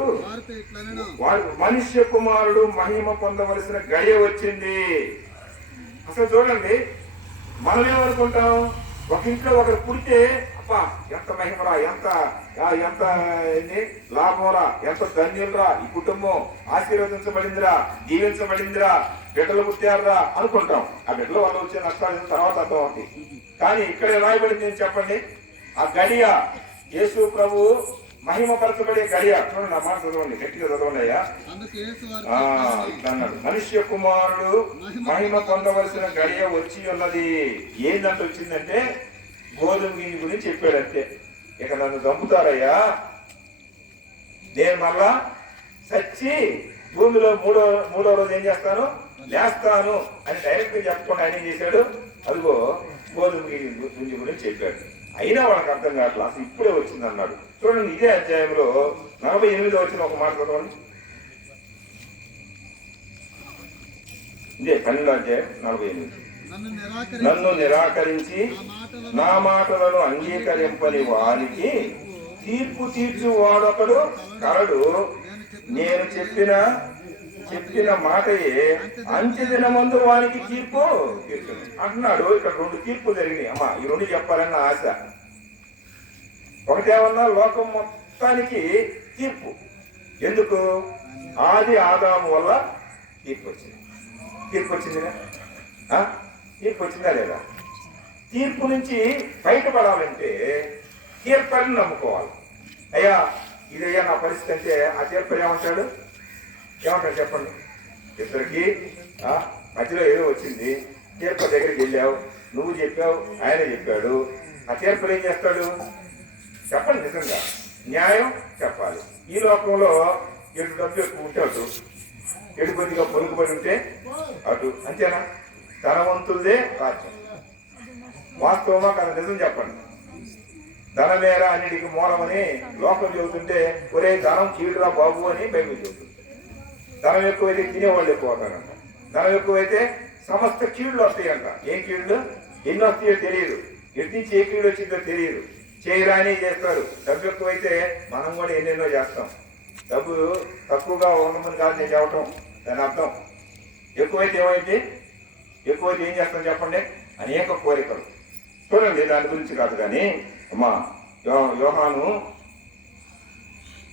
మనుష్య కుమారుడు మహిమ పొందవలసిన గడియ వచ్చింది. అసలు చూడండి, మనం ఏమనుకుంటాం, ఒక ఇంట్లో ఒకరు పుడితే అబ్బా ఎంత మహిమరా, ఎంత ఎంత లాభంరా, ఎంత ధన్యులరా, ఈ కుటుంబం ఆశీర్వదించబడిందిరా, దీవించబడిందిరా, బిడ్డలు పుట్టారా అనుకుంటాం. ఆ బిడ్డల వల్ల వచ్చే నష్టాలు తర్వాత అర్థం అవుతాయి. కానీ ఇక్కడ రాయబడింది ఏం చెప్పండి? ఆ గడియ యేసు ప్రభు మహిమపరచబడే గడియ. చూడండి, ఆ మాట చదవండి, గట్టిగా చదవండి అయ్యా. అన్నాడు, మనుష్య కుమారుడు మహిమ పొందవలసిన గడియ వచ్చి ఉన్నది. ఏందంటే వచ్చిందంటే, గోధుమ గింజ గురించి చెప్పాడంతే. ఇక నన్ను చంపుతారయ్యా, నేను మళ్ళా చచ్చి భూమిలో మూడో రోజు ఏం చేస్తాను, లేస్తాను అని డైరెక్ట్ చెప్పకుండా ఆయన ఏం చేశాడు, అదిగో గోధుమ గింజ గురించి చెప్పాడు. అయినా వాళ్ళకి అర్థం కావట్లా, అసలు ఇప్పుడే వచ్చింది అన్నాడు. చూడండి, ఇదే అధ్యాయంలో 48వ వచ్చిన ఒక మాట చదవండి. ఇదే 12వ అధ్యాయం 48. నన్ను నిరాకరించి నా మాటలను అంగీకరింపని వారికి తీర్పు తీర్చు వాడొకడు కలడు. నేను చెప్పిన మాటయే అంత్య దినమందు వారికి తీర్పు అంటున్నాడు. ఇక్కడ 2 తీర్పు జరిగినాయి అమ్మా. ఈ 2 చెప్పాలన్న ఆశ. ఒకటేమన్నా లోకం మొత్తానికి తీర్పు. ఎందుకు? ఆది ఆదాము వల్ల తీర్పు వచ్చింది. తీర్పు వచ్చిందిగా? తీర్పు వచ్చిందా లేదా? తీర్పు నుంచి బయటపడాలంటే తీర్పుని నమ్ముకోవాలి. అయ్యా ఇదయ్యా నా పరిస్థితి అంటే ఆ తీర్పు ఏమంటాడు చెప్పండి. ఇద్దరికి మధ్యలో ఏదో వచ్చింది, తీర్పు దగ్గరికి వెళ్ళావు, నువ్వు చెప్పావు, ఆయన చెప్పాడు. ఆ తీర్పులు ఏం చేస్తాడు చెప్పండి? నిజంగా న్యాయం చెప్పాలి. ఈ లోకంలో ఎటు డబ్బు ఎక్కువ ఉంటే అటు, ఎటు కొద్దిగా పొరుగుబడి ఉంటే అటు, అంతేనా? ధనవంతులదే రాజ్యం. వాస్తవమా కదా? నిజం చెప్పండి. ధనమేరా అన్నిటికీ మూలమని లోకం చెబుతుంటే, ఒరే ధనం కీడురా బాబు అని బైబిల్ చెబుతుంది. ధనం ఎక్కువైతే తినేవాళ్ళు ఎక్కువ అవుతారంట. ధనం ఎక్కువైతే సమస్త కీళ్లు వస్తాయంట. ఏం కీళ్లు ఎన్ని వస్తాయో తెలియదు, ఎటు నుంచి ఏ కీడు వచ్చిందో తెలియదు, చేయరాని చేస్తారు. డబ్బు ఎక్కువైతే మనం కూడా ఎన్నెన్నో చేస్తాం. డబ్బు తక్కువగా ఉండమని కాదు నేను చెప్పటం, దాని అర్థం. ఎక్కువైతే ఏమైంది? ఎక్కువైతే ఏం చేస్తాం చెప్పండి? అనేక కోరికలు. చూడండి, దాని గురించి కాదు కానీ అమ్మా, యోహాను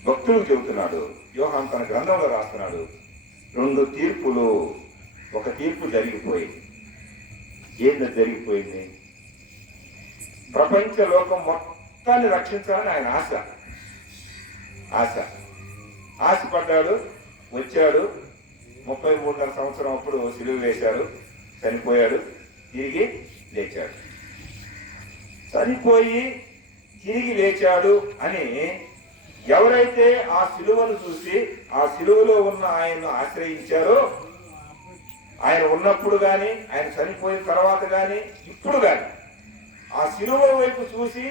భక్తులకు చెబుతున్నాడు, యోహాను తన గ్రంథంలో రాస్తున్నాడు, 2 తీర్పులు. ఒక తీర్పు జరిగిపోయింది. ఏంది జరిగిపోయింది? ప్రపంచ లోకం మొత్తాన్ని రక్షించాలని ఆయన ఆశపడ్డాడు. వచ్చాడు, 33 సంవత్సరం అప్పుడు సిలువ వేశాడు, చనిపోయాడు, తిరిగి లేచాడు. చనిపోయి తిరిగి లేచాడు అని ఎవరైతే ఆ సిలువను చూసి ఆ సిలువలో ఉన్న ఆయన్ను ఆశ్రయించారో, ఆయన ఉన్నప్పుడు కానీ, ఆయన చనిపోయిన తర్వాత కానీ, ఇప్పుడు కానీ ఆ సిలువ వైపు చూసి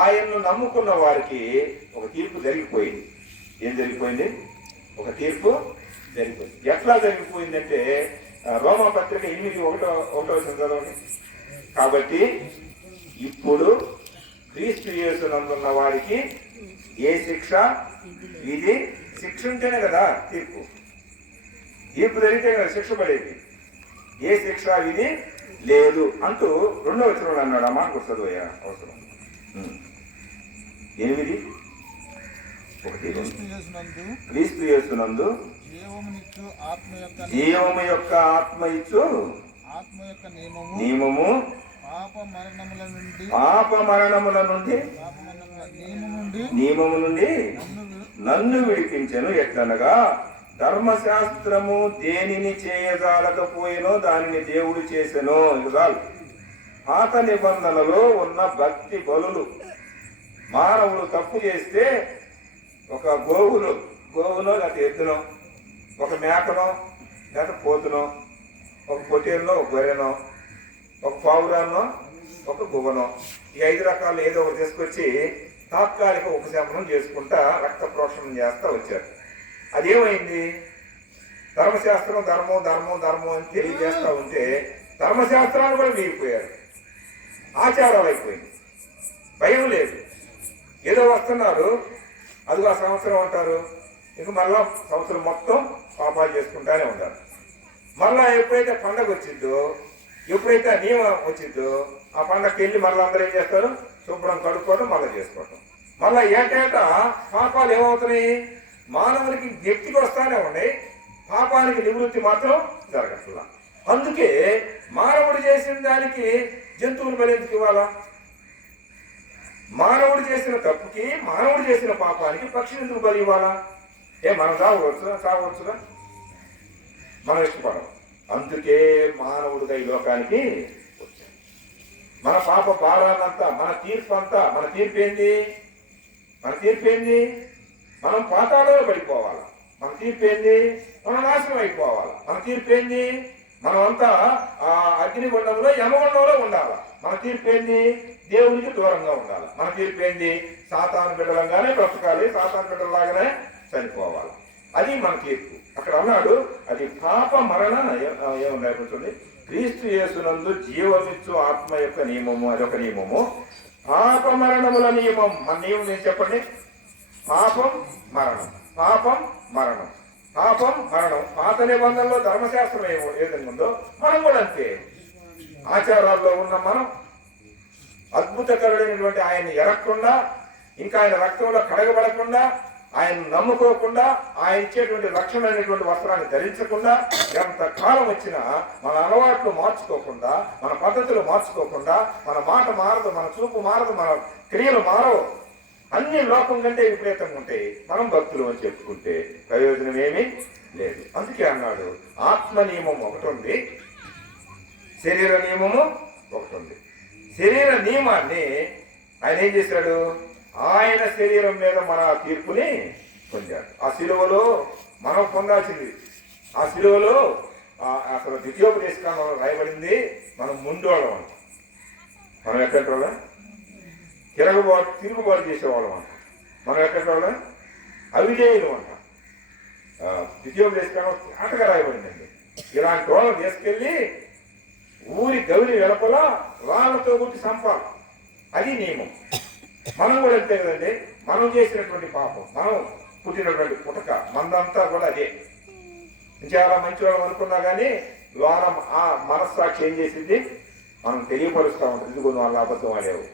ఆయన్ను నమ్ముకున్న వారికి ఒక తీర్పు జరిగిపోయింది. ఏం జరిగిపోయింది? ఒక తీర్పు జరిగిపోయింది. ఎట్లా జరిగిపోయిందంటే, రోమా పత్రిక 8:1 చదవండి. కాబట్టి ఇప్పుడు క్రీస్తు యేసునందున్న వారికి ఏ శిక్ష విధి? శిక్ష ఉంటేనే కదా తీర్పు జరిగితే కదా శిక్ష పడేది. ఏ శిక్ష విధి లేదు అంటూ 2వ వచనంలో అన్నాడు. ఆ మాట చదువయ్యా, అవసరం. 8:1 క్రీస్తు యేసునందు జీవము యొక్క ఆత్మ ఇచ్చు నియమము పాప మరణముల నుండి నియమము నుండి నన్ను విడిపించెను. ఎట్లనగా ధర్మశాస్త్రము దేనిని చేయజాలకపోయినో దానిని దేవుడు చేసెను. పాత నిబంధనలో ఉన్న భక్తి బలులు, మానవులు తప్పు చేస్తే ఒక గోవునో లేకపోతే ఎద్దునో, ఒక మేకనో లేకపోతే పోతునో, ఒక పొట్టేలునో, ఒక గొర్రెనో, ఒక పావురాన్నో, ఒక గువ్వనో, ఈ 5 రకాలు ఏదో ఒకటి తీసుకొచ్చి తాత్కాలిక ఉపశమనం చేసుకుంటా రక్త ప్రోక్షణం చేస్తా వచ్చారు. అదేమైంది? ధర్మశాస్త్రం ధర్మం అని తెలియజేస్తా ఉంటే ధర్మశాస్త్రాలు కూడా మీరిపోయారు, ఆచారాలు అయిపోయింది. భయం లేదు, ఏదో వస్తున్నారు, అదిగో ఆ సంవత్సరం అంటారు, ఇంక మళ్ళా సంవత్సరం మొత్తం పాపాలు చేసుకుంటానే ఉంటారు. మళ్ళా ఎప్పుడైతే పండగ వచ్చిద్దో, ఎప్పుడైతే ఆ నియమం వచ్చిద్దో, ఆ పండగకి వెళ్ళి మళ్ళీ అందరూ ఏం చేస్తారు? శుభ్రం కడుక్కోవడం, మళ్ళీ చేసుకోవడం. మళ్ళా ఏటేటా పాపాలు ఏమవుతున్నాయి? మానవునికి వ్యక్తికి వస్తానే ఉన్నాయి, పాపానికి నివృత్తి మాత్రం జరగట్లా. అందుకే మానవుడు చేసిన దానికి జంతువులు బలి ఎందుకు ఇవ్వాలా? మానవుడు చేసిన తప్పుకి, మానవుడు చేసిన పాపానికి పక్షులు ఎందుకు బలి ఇవ్వాలా? మనం చావచ్చుగా? మనం ఇష్టపడం. అందుకే మానవుడిగా ఈ లోకానికి వచ్చాడు. మన పాప భారాన్నంతా, మన తీర్పు ఏంది? మనం పాతాళంలో పడిపోవాలి. మన తీర్పు ఏంది? మనం నాశనం అయిపోవాలి. మన తీర్పు ఏంది? మనమంతా ఆ అగ్నిగుండంలో, యమగుండంలో ఉండాలి. మన తీర్పు ఏంది? దేవునికి దూరంగా ఉండాలి. మన తీర్పు ఏంది? సాతాను బిడ్డలంగానే బ్రతకాలి, సాతాను బిడ్డలాగానే చనిపోవాలి. అది మన తీర్పు. అక్కడ అన్నాడు, అది పాప మరణ ఏమున్నాయి కూర్చోండి. క్రీస్తు యేసునందు జీవమిచ్చు ఆత్మ యొక్క నియమము, అదొక నియమము. పాప మరణముల నియమం. మన నియమం ఏం చెప్పండి? పాపం మరణం. పాత నిబంధనలో ధర్మశాస్త్రం ఏదైనా ఉందో మనం కూడా అంతే. ఆచారాల్లో ఉన్న మనం అద్భుతకరుడైనటువంటి ఆయన్ని ఎరగకుండా, ఇంకా ఆయన రక్తంలో కడగబడకుండా, ఆయన నమ్ముకోకుండా, ఆయన ఇచ్చేటువంటి లక్షణమైనటువంటి వస్త్రాన్ని ధరించకుండా, ఎంత కాలం వచ్చినా మన అలవాట్లు మార్చుకోకుండా, మన పద్ధతులు మార్చుకోకుండా, మన మాట మారదు, మన చూపు మారదు, మన క్రియలు మారవు, అన్ని లోకం కంటే విపరీతంగా ఉంటాయి. మనం భక్తులు అని చెప్పుకుంటే ప్రయోజనం ఏమీ లేదు. అందుకే అన్నాడు, ఆత్మ నియమం ఒకటి ఉంది, శరీర నియమము ఒకటి ఉంది. శరీర నియమాన్ని ఆయన ఏం చేశాడు? ఆయన శరీరం మీద మన తీర్పుని పొందాడు. ఆ శిలువలో మనం పొందాల్సింది, ఆ శిలువలో అసలు ద్వితీయోపదేశకాండంలో రాయబడింది, మనం ముందోళం అంట. మనం ఎక్కడి వాళ్ళం? తిరుగుబాటు చేసేవాళ్ళం అంట. మనం ఎక్కడి వాళ్ళం? అవిధేయులు అంట. ద్వితీయోపదేశకాండం ఆటగా రాయబడిందండి. ఇలాంటి వాళ్ళని తీసుకెళ్ళి ఊరి గౌరి వెలపల రాళ్లతో కొట్టి చంపాలి. అది నియమం. మనం కూడా అంతే కదండి. మనం చేసినటువంటి పాపం, మనం పుట్టినటువంటి పుటక, మందంతా కూడా అదే. చాలా మంచి వాళ్ళు అనుకున్నా కానీ లోన ఆ మనస్సాక్షి ఏం చేసింది? మనం తెలియపరుస్తూ ఉంటాం, ఇదిగో నువ్వు అలా అబద్ధం ఆడావు,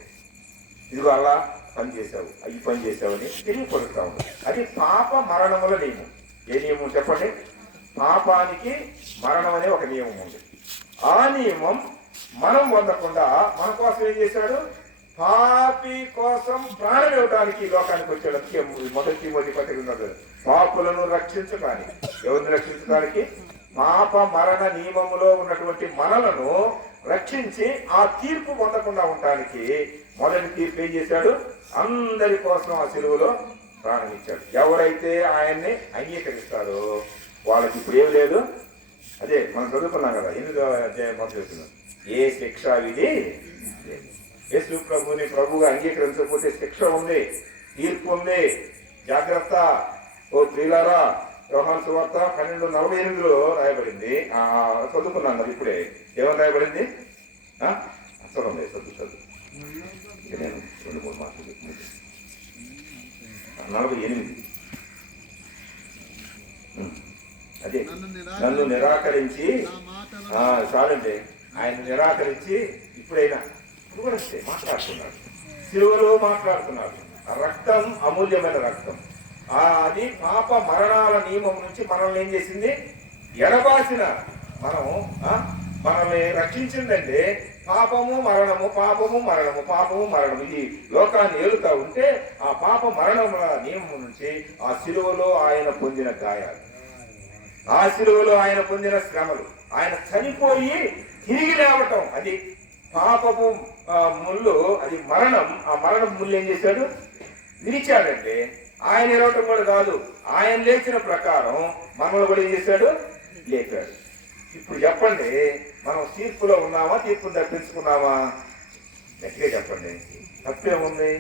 ఇదిగో అలా పని చేసావు, ఈ పని చేసావు అని తెలియపరుస్తూ ఉంటాం. అది పాప మరణముల నియమం. ఏ నియమం చెప్పండి? పాపానికి మరణం అనే ఒక నియమం ఉంది. ఆ నియమం మనం పొందకుండా మన కోసం ఏం చేశాడు? పాపి కోసం ప్రాణం ఇవ్వడానికి లోకానికి వచ్చాడు. మొదటి తిమోతి పత్రిక ఉన్నది, పాపులను రక్షించడానికి. ఎవరిని రక్షించడానికి? పాప మరణ నియమములో ఉన్నటువంటి మనలను రక్షించి ఆ తీర్పు పొందకుండా ఉండడానికి మొదటి తీర్పు ఏం చేశాడు? అందరి కోసం ఆ సిలువలో ప్రాణం ఇచ్చాడు. ఎవరైతే ఆయన్ని అంగీకరిస్తారో వాళ్ళకి ఇప్పుడు ఏం లేదు. అదే మనం చదువుకున్నాం కదా, 8వ అధ్యాయం మొదలు, ఏ శిక్షా విధి లేదు. యేసు ప్రభుని ప్రభుగా అంగీకరించకపోతే శిక్ష ఉంది, తీర్పు ఉంది, జాగ్రత్త. ఓ ప్రియులారా, యోహాను సువార్త 12:48 రాయబడింది. చదువుకున్నాం కదా ఇప్పుడే. ఏమని రాయబడింది? చదవండి, చదువు. నేను 2-3 మాటలు 48. అదే, నన్ను నిరాకరించి చాలండి. ఆయన నిరాకరించి ఇప్పుడైనా ఇప్పుడు కూడా మాట్లాడుతున్నాడు, సిలువలో మాట్లాడుతున్నాడు. ఆ రక్తం అమూల్యమైన రక్తం. అది పాప మరణాల నియమం నుంచి మనల్ని ఏం చేసింది? ఎడబాసిన మనల్ని రక్షించిందంటే పాపము మరణము, పాపము మరణము, పాపము మరణము, ఇది లోకాన్ని ఏలుతా ఉంటే ఆ పాప మరణముల నియమం నుంచి ఆ సిలువలో ఆయన పొందిన గాయాలు, ఆ సిలువలో ఆయన పొందిన శ్రమలు, ఆయన చనిపోయి తిరిగి లేవటం, అది పాపపు ముళ్ళు, అది మరణం. ఆ మరణం ముళ్ళు ఏం చేశాడు? విరిచాడంటే ఆయన ఇరవటం కూడా కాదు, ఆయన లేచిన ప్రకారం మనల్ని కూడా ఏం చేశాడు? లేపాడు. ఇప్పుడు చెప్పండి, మనం తీర్పులో ఉన్నామా, తీర్పును తప్పించుకున్నామా? గట్టిగా చెప్పండి. తప్పేముంది?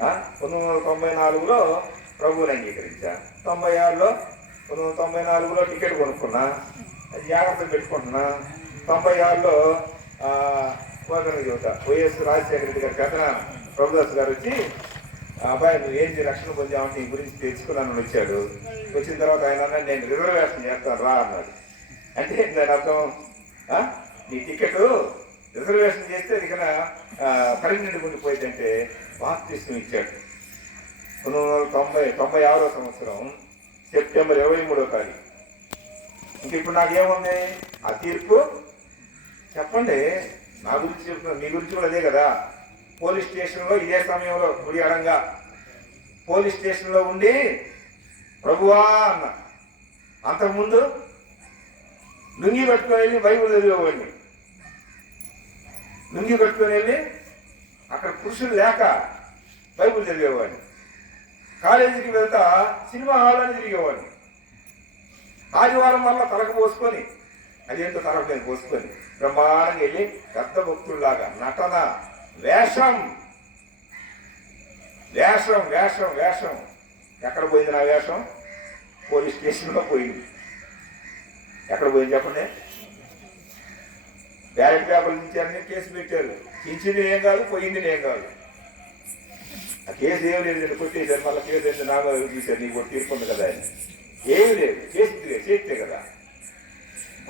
1994లో ప్రభువుని అంగీకరించా, 96లో 1994లో టికెట్ కొనుక్కున్నా, అది జాగ్రత్తగా పెట్టుకుంటున్నా. 96లో వైఎస్ రాజశేఖర రెడ్డి గారి పెద్దన ప్రభుదాస్ గారు వచ్చి, అబ్బాయి నువ్వు ఏంటి రక్షణ పొందామంటే ఈ గురించి తెలుసుకున్నాను వచ్చాడు. వచ్చిన తర్వాత ఆయన అన్నాడు, నేను రిజర్వేషన్ చేస్తాను రా అన్నాడు. అంటే దాని అర్థం, నీ టికెట్ రిజర్వేషన్ చేస్తే అది కన్నా పన్నెండు ఉండిపోయిందంటే బాప్తిస్మం ఇచ్చాడు. 1996వ సంవత్సరం సెప్టెంబర్ 23వ తారీఖు. ఇంక ఇప్పుడు నాకేముంది? ఆ తీర్పు చెప్పండి. నా గురించి చెప్తున్నా, మీ గురించి కూడా అదే కదా. పోలీస్ స్టేషన్లో ఇదే సమయంలో గుడి అడంగా పోలీస్ స్టేషన్లో ఉండి ప్రభువా అన్న. అంతకుముందు లుంగి కట్టుకొని వెళ్ళి బైబుల్ చదివేవాడిని. లుంగి కట్టుకొని వెళ్ళి అక్కడ పురుషులు లేక బైబుల్ చదివేవాడిని. కాలేజీకి వెళ్తా సినిమా హాల్ అని తిరిగేవాడిని. ఆదివారం వల్ల తలకు పోసుకొని, అదేంటో తలకు నేను పోసుకొని బ్రహ్మాండంగా వెళ్ళి పెద్ద భక్తుల్లాగా నటన, వేషం వేషం వేషం వేషం. ఎక్కడ పోయింది నా వేషం? పోలీస్ స్టేషన్లో పోయింది. ఎక్కడ పోయింది చెప్పండి? బ్యాలెట్ పేపర్లు ఇచ్చారని కేసు పెట్టారు. ఇచ్చింది ఏం కాదు, పోయింది ఏం కాదు. ఆ కేసు ఏం లేదు, నేను కొట్టేశారు. మళ్ళీ కేసు అయితే నామో చూశారు, నీకు తీర్పుంది కదా అని. ఏమి లేదు, చేస్తే కదా.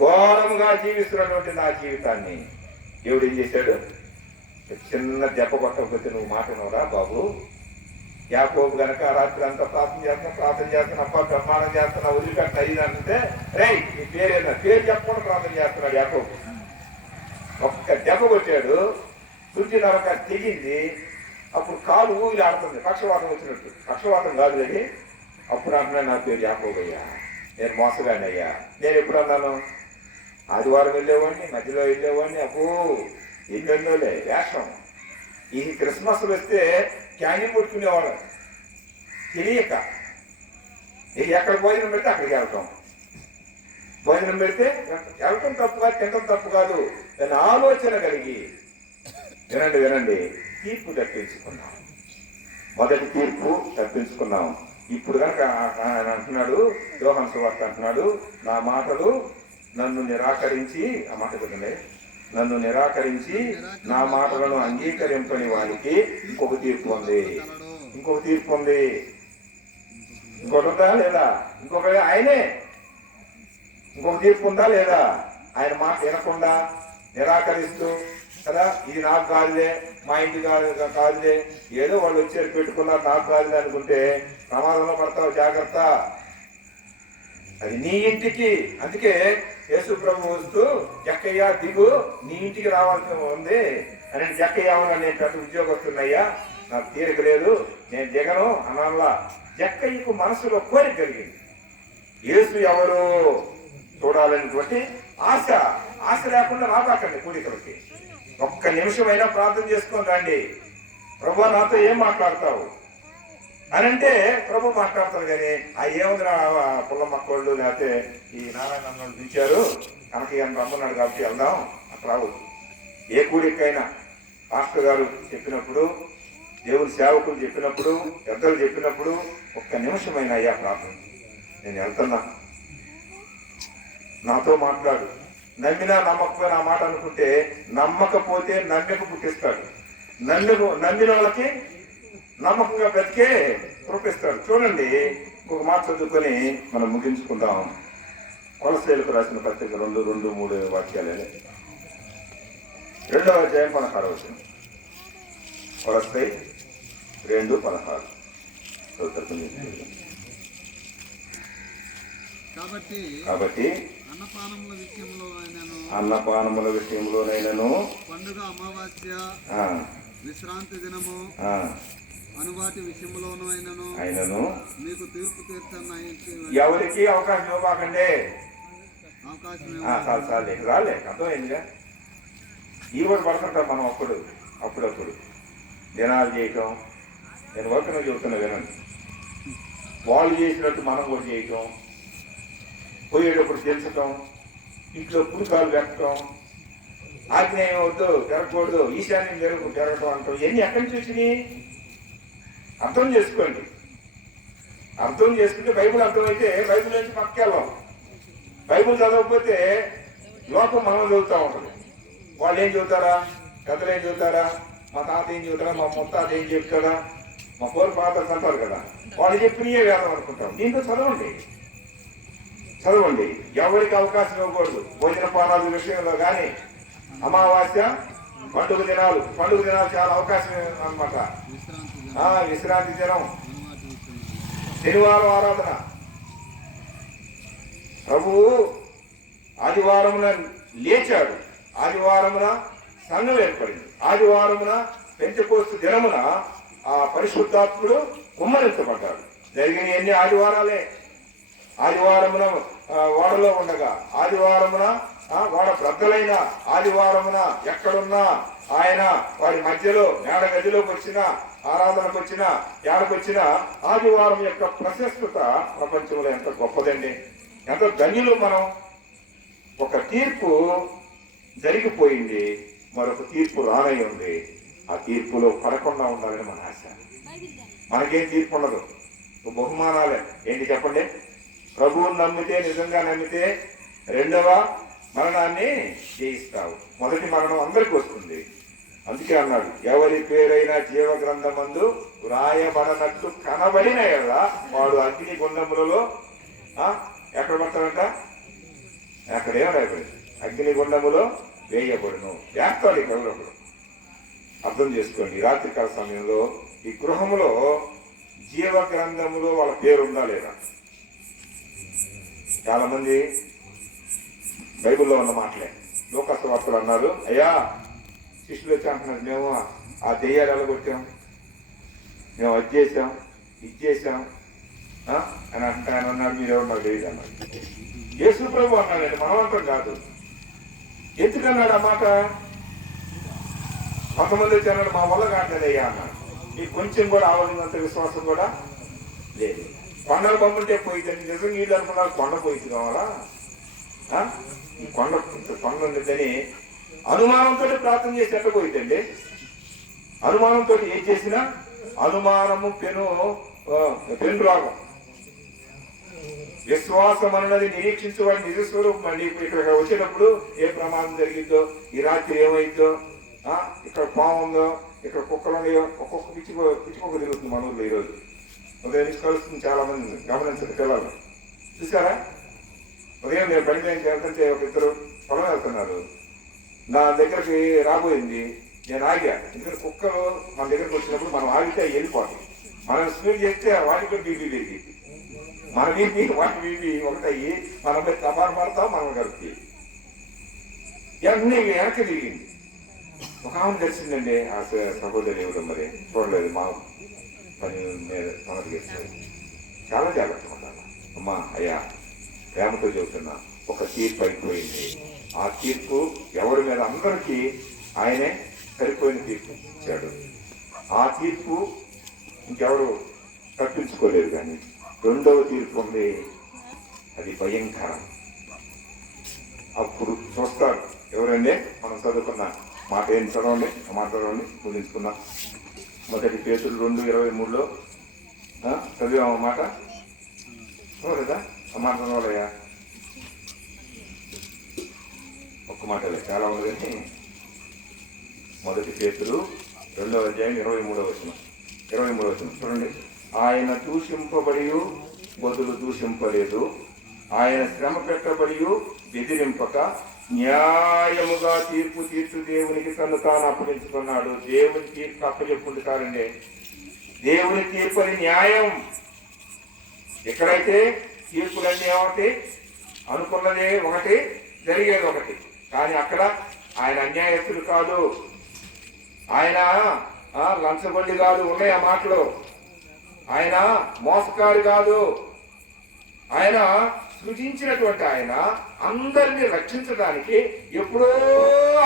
ఘోరంగా జీవిస్తున్నటువంటి నా జీవితాన్ని దేవుడు ఏం చేశాడు? చిన్న దెబ్బ కొట్టకపోతే నువ్వు మాట్లాడవురా బాబు. యాకోబు గనక రాత్రి అంతా ప్రార్థన చేస్తున్నా అప్ప ప్రమాణం చేస్తున్నా వదిలిపెట్ట అయ్యిందంటే, రే నీ పేరేనా? పేరు చెప్పకుండా ప్రార్థన చేస్తున్నాడు యాకోబు. ఒక్క దెబ్బ కొట్టాడు, సుర్జి నరక తెగింది. అప్పుడు కాలు ఊగిలి ఆడుతుంది, పక్షవాతం వచ్చినట్టు. పక్షవాతం కాదు కానీ అప్పుడు అంటున్నాడు, నా పేరు యాకోబు అయ్యా, నేను మోసగాడిని అయ్యా. నేను ఎప్పుడు అన్నాను? ఆదివారం వెళ్ళేవాడిని, మధ్యలో వెళ్ళేవాడిని. అబ్బో ఎన్నెన్నోలే వేషం. ఈ క్రిస్మస్ వస్తే క్యాండిల్ కొట్టుకునేవాళ్ళం తెలియక. ఎక్కడ భోజనం పెడితే అక్కడికి వెళ్తాం. భోజనం పెడితే వెళ్ళటం తప్పు కాదు, తినటం తప్పు కాదు. దాని ఆలోచన కలిగి వినండి, తీర్పు తప్పించుకున్నాం. మొదటి తీర్పు తప్పించుకున్నాం. ఇప్పుడు కనుక ఆయన అంటున్నాడు, యోహాను సువార్త అంటున్నాడు, నా మాటలు నన్ను నిరాకరించి, ఆ మాట కదండి, నన్ను నిరాకరించి నా మాటలను అంగీకరింపని వారికి ఇంకొక తీర్పు ఉంది. ఇంకొకటి ఉందా లేదా? ఆయనే ఇంకొక తీర్పు ఉందా లేదా? ఆయన మాట వినకుండా నిరాకరిస్తూ కదా, ఇది నాకు కాదులే, మా ఇంటి కాదులే, ఏదో వాళ్ళు వచ్చారు పెట్టుకున్నారు నాకు కాదులే అనుకుంటే ప్రమాదంలో పడతావు, జాగ్రత్త. అది నీ ఇంటికి. అందుకే యేసు ప్రభు వస్తూ జక్కయ్య దిగు, నీ ఇంటికి రావాల్సి ఉంది అని. జక్కయ్య నేను పెద్ద ఉద్యోగస్తున్నయ్యా, నాకు తీరిక లేదు, నేను దిగను అన్నలా జక్కయ్యకు మనసులో కోరిక కలిగింది. యేసు ఎవరు చూడాలనేటువంటి ఆశ. ఆశ లేకుండా రాబాకండి కూడికలకి. ఒక్క నిమిషమైనా ప్రార్థన చేసుకొని రండి. ప్రభు నాతో ఏం మాట్లాడతావు అని అంటే ప్రభు మాట్లాడతారు. కానీ ఆ ఏముంది పుల్లమ్మకోళ్ళు లేకపోతే ఈ నారాయణ పిలిచారు కనకయ్య రమ్మన్నాడు కాబట్టి వెళ్దాం అక్కడ రావు. ఏ కూడికైనా పాస్టర్ గారు చెప్పినప్పుడు, దేవుని సేవకులు చెప్పినప్పుడు, పెద్దలు చెప్పినప్పుడు ఒక్క నిమిషమైనా అయ్యా ప్రార్థన, నేను వెళ్తున్నా, నాతో మాట్లాడు. నమ్మినా నమ్మకపోయినా ఆ మాట అనుకుంటే, నమ్మకపోతే నమ్మిక పుట్టిస్తాడు, నమ్మిన వాళ్ళకి నమ్మకంగా బ్రతికే చూపిస్తాడు. చూడండి, ఇంకొక మాట చదువుకొని మనం ముగించుకుందాం. కొలస్సీలకు రాసిన పత్రిక 2:3 వాక్యాలే. 2వ అధ్యాయం 16వ వచనం. కొలస్సీ 2:16. కాబట్టి అన్నపానముల విషయంలోనైనను, పండుగ, అమావాస్య, విశ్రాంతి దినము అనువాటి విషయంలోనూ అయినను మీకు తీర్పు తీర్చన్న ఎవరికి అవకాశం ఇవ్వకండి. రాలే అర్థమైందిగా. ఈ కూడా పడుతుంటాం మనం అప్పుడప్పుడు దినాలు చేయటం. నేను వర్క్ చెబుతున్నా వినండి. వాళ్ళు చేసినట్టు మనం కూడా చేయటం, పోయేటప్పుడు తెలుసటం, ఇంట్లో పురుకాలు పెట్టడం, ఆగ్నేయం వద్దు జరగకూడదు, ఈశాన్యం జరగటం అంటాం. ఇవన్నీ ఎక్కడి నుంచి వచ్చినాయి? అర్థం చేసుకోండి. అర్థం చేసుకుంటే బైబుల్ అర్థమైతే బైబుల్ నుంచి పక్కెళ్ళాం. బైబుల్ చదవకపోతే లోకం మనం చదువుతూ ఉంటుంది. వాళ్ళు ఏం చదువుతారా, పెద్దలు ఏం చదువుతారా, మా తాత ఏం చదువుతారా, మా ముత్తాత ఏం చెప్తారా, మా పూర్వ పాత్రలు అంటారు కదా, వాళ్ళు చెప్పినయే వేదం అనుకుంటాం. దీంతో చదవండి. ఎవరికి అవకాశం ఇవ్వకూడదు. భోజన పానాల విషయంలో కానీ, అమావాస్య, పండుగ దినాలు చాలా అవకాశం అన్నమాట. విశ్రాంతి దినం, శనివారం ఆరాధన. ప్రభువు ఆదివారమున లేచాడు, ఆదివారమున సంఘం ఏర్పడింది, ఆదివారమున పెంతెకోస్తు దినమున ఆ పరిశుద్ధాత్ముడు కుమ్మరించబడ్డాడు. జరిగిన ఎన్ని ఆదివారాలే. ఆదివారమున ఓడలో ఉండగా, ఆదివారమున ఓడ బ్రద్దలైన, ఆదివారమున ఎక్కడున్నా ఆయన వారి మధ్యలో మేడ గదిలోకి వచ్చిన, ఆరాధనకు వచ్చిన, ఏడకొచ్చిన ఆదివారం యొక్క ప్రశస్తత ప్రపంచంలో ఎంత గొప్పదండి. ఎంత ధన్యులు మనం. ఒక తీర్పు జరిగిపోయింది, మరొక తీర్పు రానై ఉంది. ఆ తీర్పులో పడకుండా ఉండాలని మన ఆశ. మనకేం తీర్పు ఉండదు, బహుమానాలే. ఏంటి చెప్పండి? ప్రభువుని నమ్మితే, నిజంగా నమ్మితే రెండవ మరణాన్ని జయిస్తావు. మొదటి మరణం అందరికి వస్తుంది. అందుకే అన్నాడు, ఎవరి పేరైనా జీవ గ్రంథమందు వ్రాయబడనట్టు కనబడిన ఎడల వాడు అగ్ని గుండములలో ఎక్కడ పడతాడంట? అక్కడేమో రాయబడింది, అగ్ని గుండములో వేయబడును. వేస్తాడు ఇక్కడ ఒకడు. అర్థం చేసుకోండి. రాత్రికాల సమయంలో ఈ గృహములో జీవ గ్రంథములో వాళ్ళ పేరు ఉందా లేదా? చాలా మంది బైబిల్లో ఉన్న మాటలే. లోకాసు వార్తలు అన్నారు, అయ్యా శిష్యులు వచ్చి అంటున్నారు, మేము ఆ దెయ్యాలు ఎలగొట్టాం, మేము అది చేసాం, ఇది చేసాం అని అంటే ఆయన అన్నాడు, మీరెవరు నాకు తెలియదు అన్నాడు. యేసు ప్రభు అన్నాడండి, మనవంతం కాదు. ఎందుకన్నాడు ఆ మాట? కొంతమంది వచ్చి అన్నాడు, మా వల్ల కాంటేదయ్యా అన్నాడు. మీకు కొంచెం కూడా ఆవలినంత విశ్వాసం కూడా లేదు. కొండలు బొమ్మంటే పోయిద్దండి. నిజంగా నీళ్ళు అనుకున్నారు, కొండ పోయిద్ది కావాలా? ఈ కొండ ఉంటుందని అనుమానంతో ప్రార్థన చేసి ఎట్లా పోయిద్దండి? అనుమానంతో ఏం చేసినా అనుమానము పెను రాగం. విశ్వాసం అన్నది నిరీక్షించేవాడి నిజస్వరూపం అండి. ఇప్పుడు ఇక్కడ వచ్చేటప్పుడు ఏ ప్రమాదం జరిగిద్దో, ఈ రాత్రి ఏమైద్దో, ఇక్కడ పాము ఉందో, ఇక్కడ కుక్కలు ఉన్నాయో, ఒక్కొక్క పిచ్చికొక్క తిరుగుతుంది మన ఊళ్ళో ఈరోజు. ఉదయం నుంచి కలుస్తుంది చాలా మంది. గమనించండి పిల్లలు, చూసారా? ఉదయం నేను బండి మీద వెళ్తుంటే ఒక ఇద్దరు పొలం వెళ్తున్నారు. నా దగ్గరికి రాబోయింది, నేను ఆగా. ఎందుకంటే కుక్కలు మన దగ్గరకు వచ్చినప్పుడు మనం ఆగితే వెళ్ళిపోతాం. మనం స్పీడ్ చేస్తే వాటికి బీపీ పెరిగింది, మన బీపీ వాటి బీపీ ఒకటయ్యి మనం మీద కబారు పడతాం, మనం కలిపి ఇవన్నీ వెనక్కి తిరిగింది. ఒక ఆమె తెలిసిందండి, ఆ సహోదరి ఎవరు మరి చూడలేదు, మా పని మీద మనకు చేస్తుంది. చాలా జాగ్రత్తగా ఉండాలి. అమ్మా అయ్యా ప్రేమతో చెబుతున్నా, ఒక తీర్పు అయిపోయింది. ఆ తీర్పు ఎవరి మీద, అందరికీ ఆయనే సరిపోయిన తీర్పు ఇచ్చాడు. ఆ తీర్పు ఇంకెవరు తప్పించుకోలేరు. కానీ రెండవ తీర్పు ఉంది, అది భయంకరం. అప్పుడు చూస్తారు ఎవరండి, మనం చదువుకున్న మాట ఏం చదవండి, మాట్లాడండి, ముగించుకున్నాం. మొదటి పేతురు 2:23 చదివాం మాట కదా, ఆ మాట చదవాలయ్యా. ఒక్క మాటలే చాలా ఉంది కానీ, మొదటి పేతురు 2:23 చూడండి. ఆయన దూషింపబడి బదులు దూషింపలేదు, ఆయన శ్రమ పెట్టబడి బెదిరింపక న్యాయముగా తీర్పు తీర్చు దేవునికి తను తాను అప్పగించుకున్నాడు. దేవుని తీర్పు అప్పచెప్పుకుంటారండి. దేవుని తీర్పు అని న్యాయం. ఎక్కడైతే తీర్పులన్నీ ఒకటి, అనుకున్నదే ఒకటి, జరిగేది ఒకటి. కానీ అక్కడ ఆయన అన్యాయస్తుడు కాదు, ఆయన లంచగొండి కాదు, ఉన్నాయి ఆ మాటలు. ఆయన మోసకారి కాదు, ఆయన సృజించినటువంటి ఆయన అందరినీ రక్షించడానికి ఎప్పుడో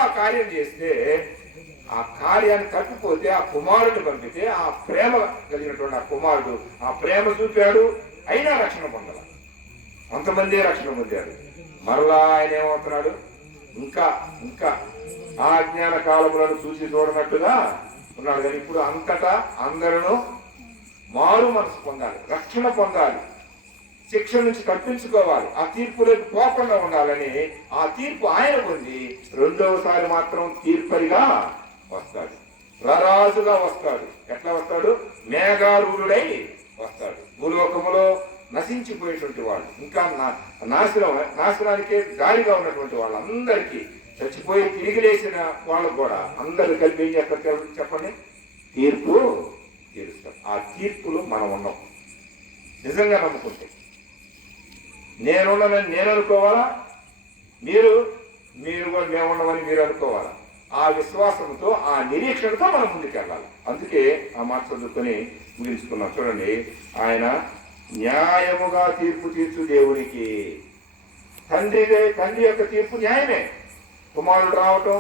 ఆ కార్యం చేస్తే, ఆ కార్యాన్ని తప్పిపోతే ఆ కుమారుడిని పంపితే, ఆ ప్రేమ కలిగినటువంటి ఆ కుమారుడు ఆ ప్రేమ చూపాడు, అయినా రక్షణ పొందాల. అంతమంది రక్షణ పొందాడు. మరలా ఆయన ఏమవుతున్నాడు, ఇంకా ఇంకా ఆ అజ్ఞాన కాలములను చూసి చూడనట్టుగా ఉన్నాడు. కానీ ఇప్పుడు అంతటా అందరూ మారు మనసు పొందాలి, రక్షణ పొందాలి, శిక్ష నుంచి తప్పించుకోవాలి, ఆ తీర్పులోకి పోకుండా ఉండాలని ఆ తీర్పు ఆయన పొంది రెండవసారి మాత్రం తీర్పరిగా వస్తాడు, రారాజుగా వస్తాడు. ఎట్లా వస్తాడు? మేఘారూఢుడై వస్తాడు. భూలోకములో నశించిపోయేటువంటి వాళ్ళు, ఇంకా నాశనానికే దారిగా ఉన్నటువంటి వాళ్ళందరికీ, చచ్చిపోయి తిరిగి లేచిన వాళ్ళకు కూడా అందరూ కలిపి ఏం చేస్తారు చెప్పండి? తీర్పు తీరుస్తాం. ఆ తీర్పులో మనం ఉన్నాం నిజంగా నమ్ముకుంటే. నేనున్నానని నేను అనుకోవాలా, మీరు కూడా మేమున్నామని మీరు అనుకోవాలా. ఆ విశ్వాసంతో, ఆ నిరీక్షణతో మనం ముందుకెళ్ళాలి. అందుకే ఆ మాట చదువుకొని ముగించుకున్నాం. చూడండి, ఆయన న్యాయముగా తీర్పు తీర్చు దేవునికి. తండ్రి యొక్క తీర్పు న్యాయమే. కుమారుడు రావటం,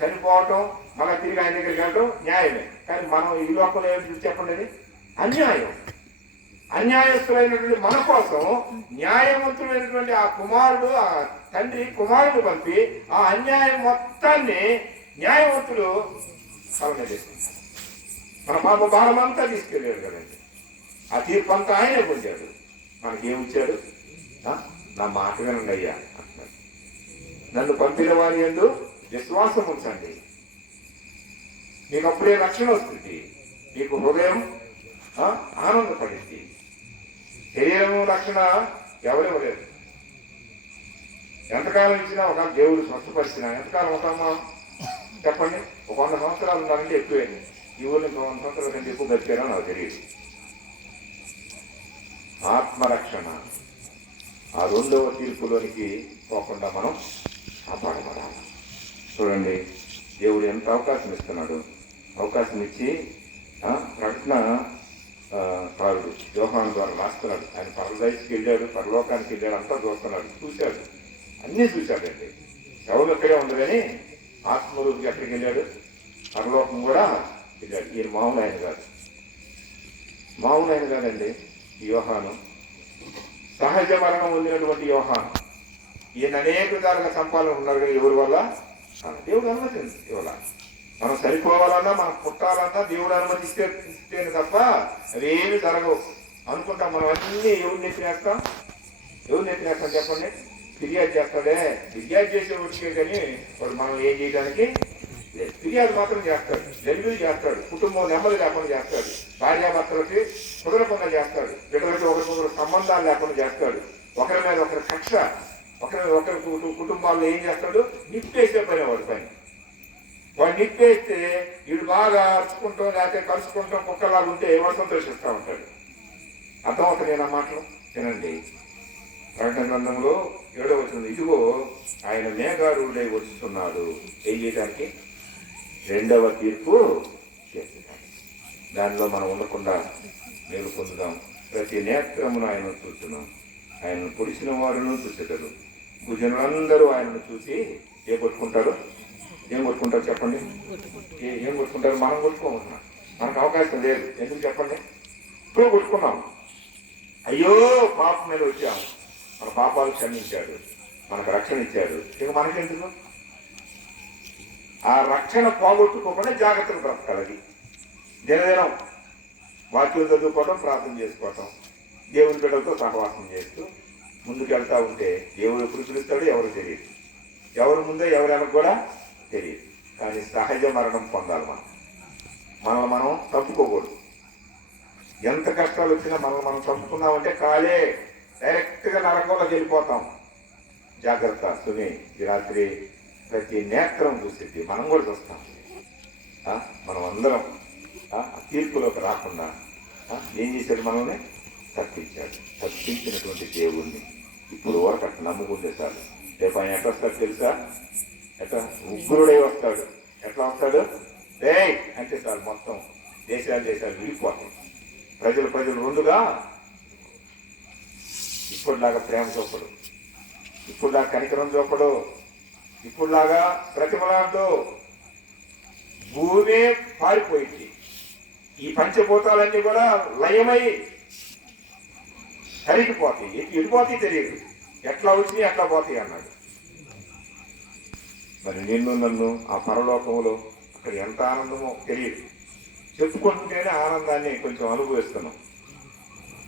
చనిపోవటం, మళ్ళీ తిరిగి ఆయన దగ్గరికి వెళ్ళటం న్యాయమే. కానీ మనం ఈ లోకంలో ఏమిటి చెప్పండి? అన్యాయం. అన్యాయస్తులైనటువంటి మన కోసం న్యాయవంతులైనటువంటి ఆ కుమారుడు, ఆ తండ్రి కుమారుడు పంపి ఆ అన్యాయం మొత్తాన్ని న్యాయవంతుడు పాలన చేసుకుంటారు. మన పాప భారం అంతా తీసుకెళ్ళాడు కదండి. ఆ తీర్పు అంతా ఆయనే పొందాడు. మనకేమిచ్చాడు? నా మాట వినండి అయ్యా అంటున్నాడు. నన్ను పంపిన వారి యందు విశ్వాసం ఉంచండి, మీకు అప్పుడే రక్షణ వస్తుంది, మీకు హృదయం ఆనందపడింది. శరీరము రక్షణ ఎవరెవలేదు. ఎంతకాలం ఇచ్చినా, ఒక దేవుడు స్వస్థపరిచినా ఎంతకాలం ఉంటామా చెప్పండి? ఒక 100 సంవత్సరాలు ఉండాలంటే ఎక్కువైంది. ఈ ఊళ్ళో 100 సంవత్సరాల కంటే ఎక్కువ బతికారో నాకు తెలియదు. ఆత్మరక్షణ, ఆ రెండవ తీర్పులోనికి పోకుండా మనం కాపాడబడాలి. చూడండి, దేవుడు ఎంత అవకాశం ఇస్తున్నాడు. అవకాశం ఇచ్చి ప్రకటన కారుడు యోహాను ద్వారా రాస్తున్నాడు. ఆయన పరదైస్కి వెళ్ళాడు, పరలోకానికి వెళ్ళాడు, అంతా చూస్తున్నాడు, చూశాడు, అన్నీ చూశాడండి. ఎవరు ఎక్కడే ఉంది కానీ ఆత్మరూపికి ఎక్కడికి వెళ్ళాడు? పరలోకం కూడా వెళ్ళాడు. ఈయన మామూలు ఆయన కాదు, మామూలు ఆయన కాదండి. ఈ యోహాను సహజ మరణం పొందినటువంటి యోహాను. ఈయన అనేక విధాలుగా సంపాదన ఉన్నారు కానీ ఎవరి వల్ల? దేవుడు అనుమతింది. ఇవాళ మనం చనిపోవాలన్నా, మనం పుట్టాలన్నా దేవుడు అనుమతిస్తేనే తప్ప అవేమి జరగవు అనుకుంటాం. మనం అన్నీ ఎవరు నెత్తినేస్తాం చెప్పండి? ఫిర్యాదు చేస్తాడే. ఫిర్యాదు చేసే వచ్చే కానీ వాడు మనం ఏం చేయడానికి లేదు. ఫిర్యాదు మాత్రం చేస్తాడు, డెలివరీ చేస్తాడు, కుటుంబం నెమ్మది లేకుండా చేస్తాడు, భార్యాభర్తలకి కుదరకుండా చేస్తాడు, బిడ్డలకి ఒకరికొకరు సంబంధాలు లేకుండా చేస్తాడు, ఒకరి మీద ఒకరి కక్ష, ఒకరి కుటుంబాల్లో ఏం చేస్తాడు? నిప్పేసే పని వాడి పని. వాడు నిప్పేస్తే వీడు బాగా అరుచుకుంటాం లేకపోతే కలుసుకుంటాం కుక్కలాగా ఉంటే వాడు సంతోషిస్తూ ఉంటాడు. అర్థమవుతుంది నా మాటలు వినండి. ప్రకటన గ్రంథంలో 7వ వచనం, ఇదిగో ఆయన మేఘారూఢుడై వస్తున్నాడు ఏం చేయడానికి? 2వ తీర్పు చేసేదానికి. దానిలో మనం ఉండకుండా మేలు పొందుదాం. ప్రతి నేత్రమును ఆయనను చూస్తున్నాం. ఆయనను పొడిచిన వారును చూసేటరు. భుజనులందరూ ఆయనను చూసి ఏం కొట్టుకుంటారు చెప్పండి? ఏం కొట్టుకుంటారు? మనం కొట్టుకోమన్నా మనకు అవకాశం లేదు. ఎందుకు చెప్పండి? ఇప్పుడు కొట్టుకున్నాం. అయ్యో పాపం మీద వచ్చాము, మన పాపాలు క్షమించాడు, మనకు రక్షణ ఇచ్చాడు. ఇక మనకెందుకు? ఆ రక్షణ పోగొట్టుకోకుండా జాగ్రత్తలు బ్రతకాలి. దినదినం వాక్యం చదువుకోవటం, ప్రార్థన చేసుకోవటం, దేవుని బిడ్డలతో సహవాసం చేస్తూ ముందుకు వెళ్తూ ఉంటే దేవుడు ఎప్పుడు పిలుస్తాడో ఎవరు తెలియదు. ఎవరు ముందో ఎవరు వెనక కూడా తెలియదు. కానీ సహజ మరణం పొందాలి. మనల్ని మనం తప్పుకోకూడదు. ఎంత కష్టాలు వచ్చినా మనం తప్పుకున్నామంటే కాలే డైరెక్ట్గా నరకంలోకి వెళ్ళిపోతాం. జాగ్రత్త సుని. ఈ రాత్రి ప్రతి నేత్రం చూసేది మనం కూడా చూస్తాం. మనం అందరం తీర్పులోకి రాకుండా ఏం చేశాడు? మనల్ని తప్పించాడు. తప్పించినటువంటి దేవుణ్ణి ఇప్పుడు వరకు అట్లా నమ్ముకుంటే చాలు. రేపు ఆయన ఎట్లా వస్తాడు తెలుసా? ఎట్లా ఉగ్రుడై వస్తాడు. ఎట్లా వస్తాడు? అంటే చాలు మొత్తం దేశాలు విడిపోతాయి. ప్రజలు రెండుగా. ఇప్పుడులాగా ప్రేమ చూపడు, ఇప్పుడులాగా కనికరం చూపడు, ఇప్పుడులాగా ప్రతిమలాంతో భూమే పారిపోయింది. ఈ పంచభూతాలన్నీ కూడా లయమై కరిగిపోతాయి. ఎడిపోతాయి తెలియదు. ఎట్లా వచ్చినాయి ఎట్లా పోతాయి అన్నాడు. మరి నన్ను ఆ పరలోకంలో అక్కడ ఎంత ఆనందమో తెలియదు. చెప్పుకుంటేనే ఆనందాన్ని కొంచెం అనుభవిస్తున్నాం.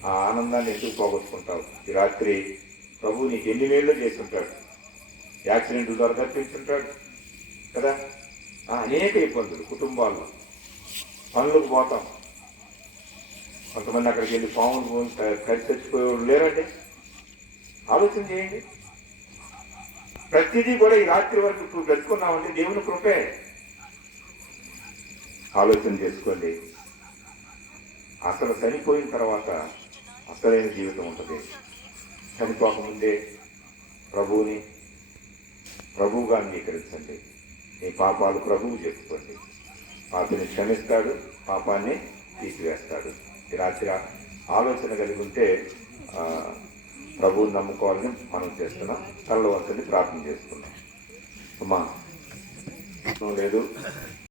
ఆ ఆనందాన్ని ఎందుకు పోగొట్టుకుంటావు? ఈ రాత్రి ప్రభు నీకు ఎన్ని వేళ్ళు చేసి ఉంటాడు. యాక్సిడెంట్ ద్వారా తప్పించుంటాడు కదా. అనేక ఇబ్బందులు కుటుంబాల్లో. పనులకు పోతాం. కొంతమంది అక్కడికి వెళ్ళి పాములు కరి చచ్చిపోయేవాళ్ళు లేరండి. ఆలోచన చేయండి. ప్రతిదీ కూడా ఈ రాత్రి వరకు ఇప్పుడు బ్రతుకున్నామంటే దేవుని కృపే. ఆలోచన చేసుకోండి. అసలు చనిపోయిన తర్వాత అసలైన జీవితం ఉంటుంది. చనిపోకముందే ప్రభువుగా అంగీకరించండి. మీ పాపాలు ప్రభువు చెప్పుకోండి. పాపిని క్షమిస్తాడు, పాపాన్ని తీసివేస్తాడు. ఈ రాత్రి ఆలోచన కలిగి ఉంటే ప్రభువుని నమ్ముకోవాలని మనం చేస్తున్నాం. తల్ల వంచని ప్రార్థన చేసుకున్నాం. అమ్మా లేదు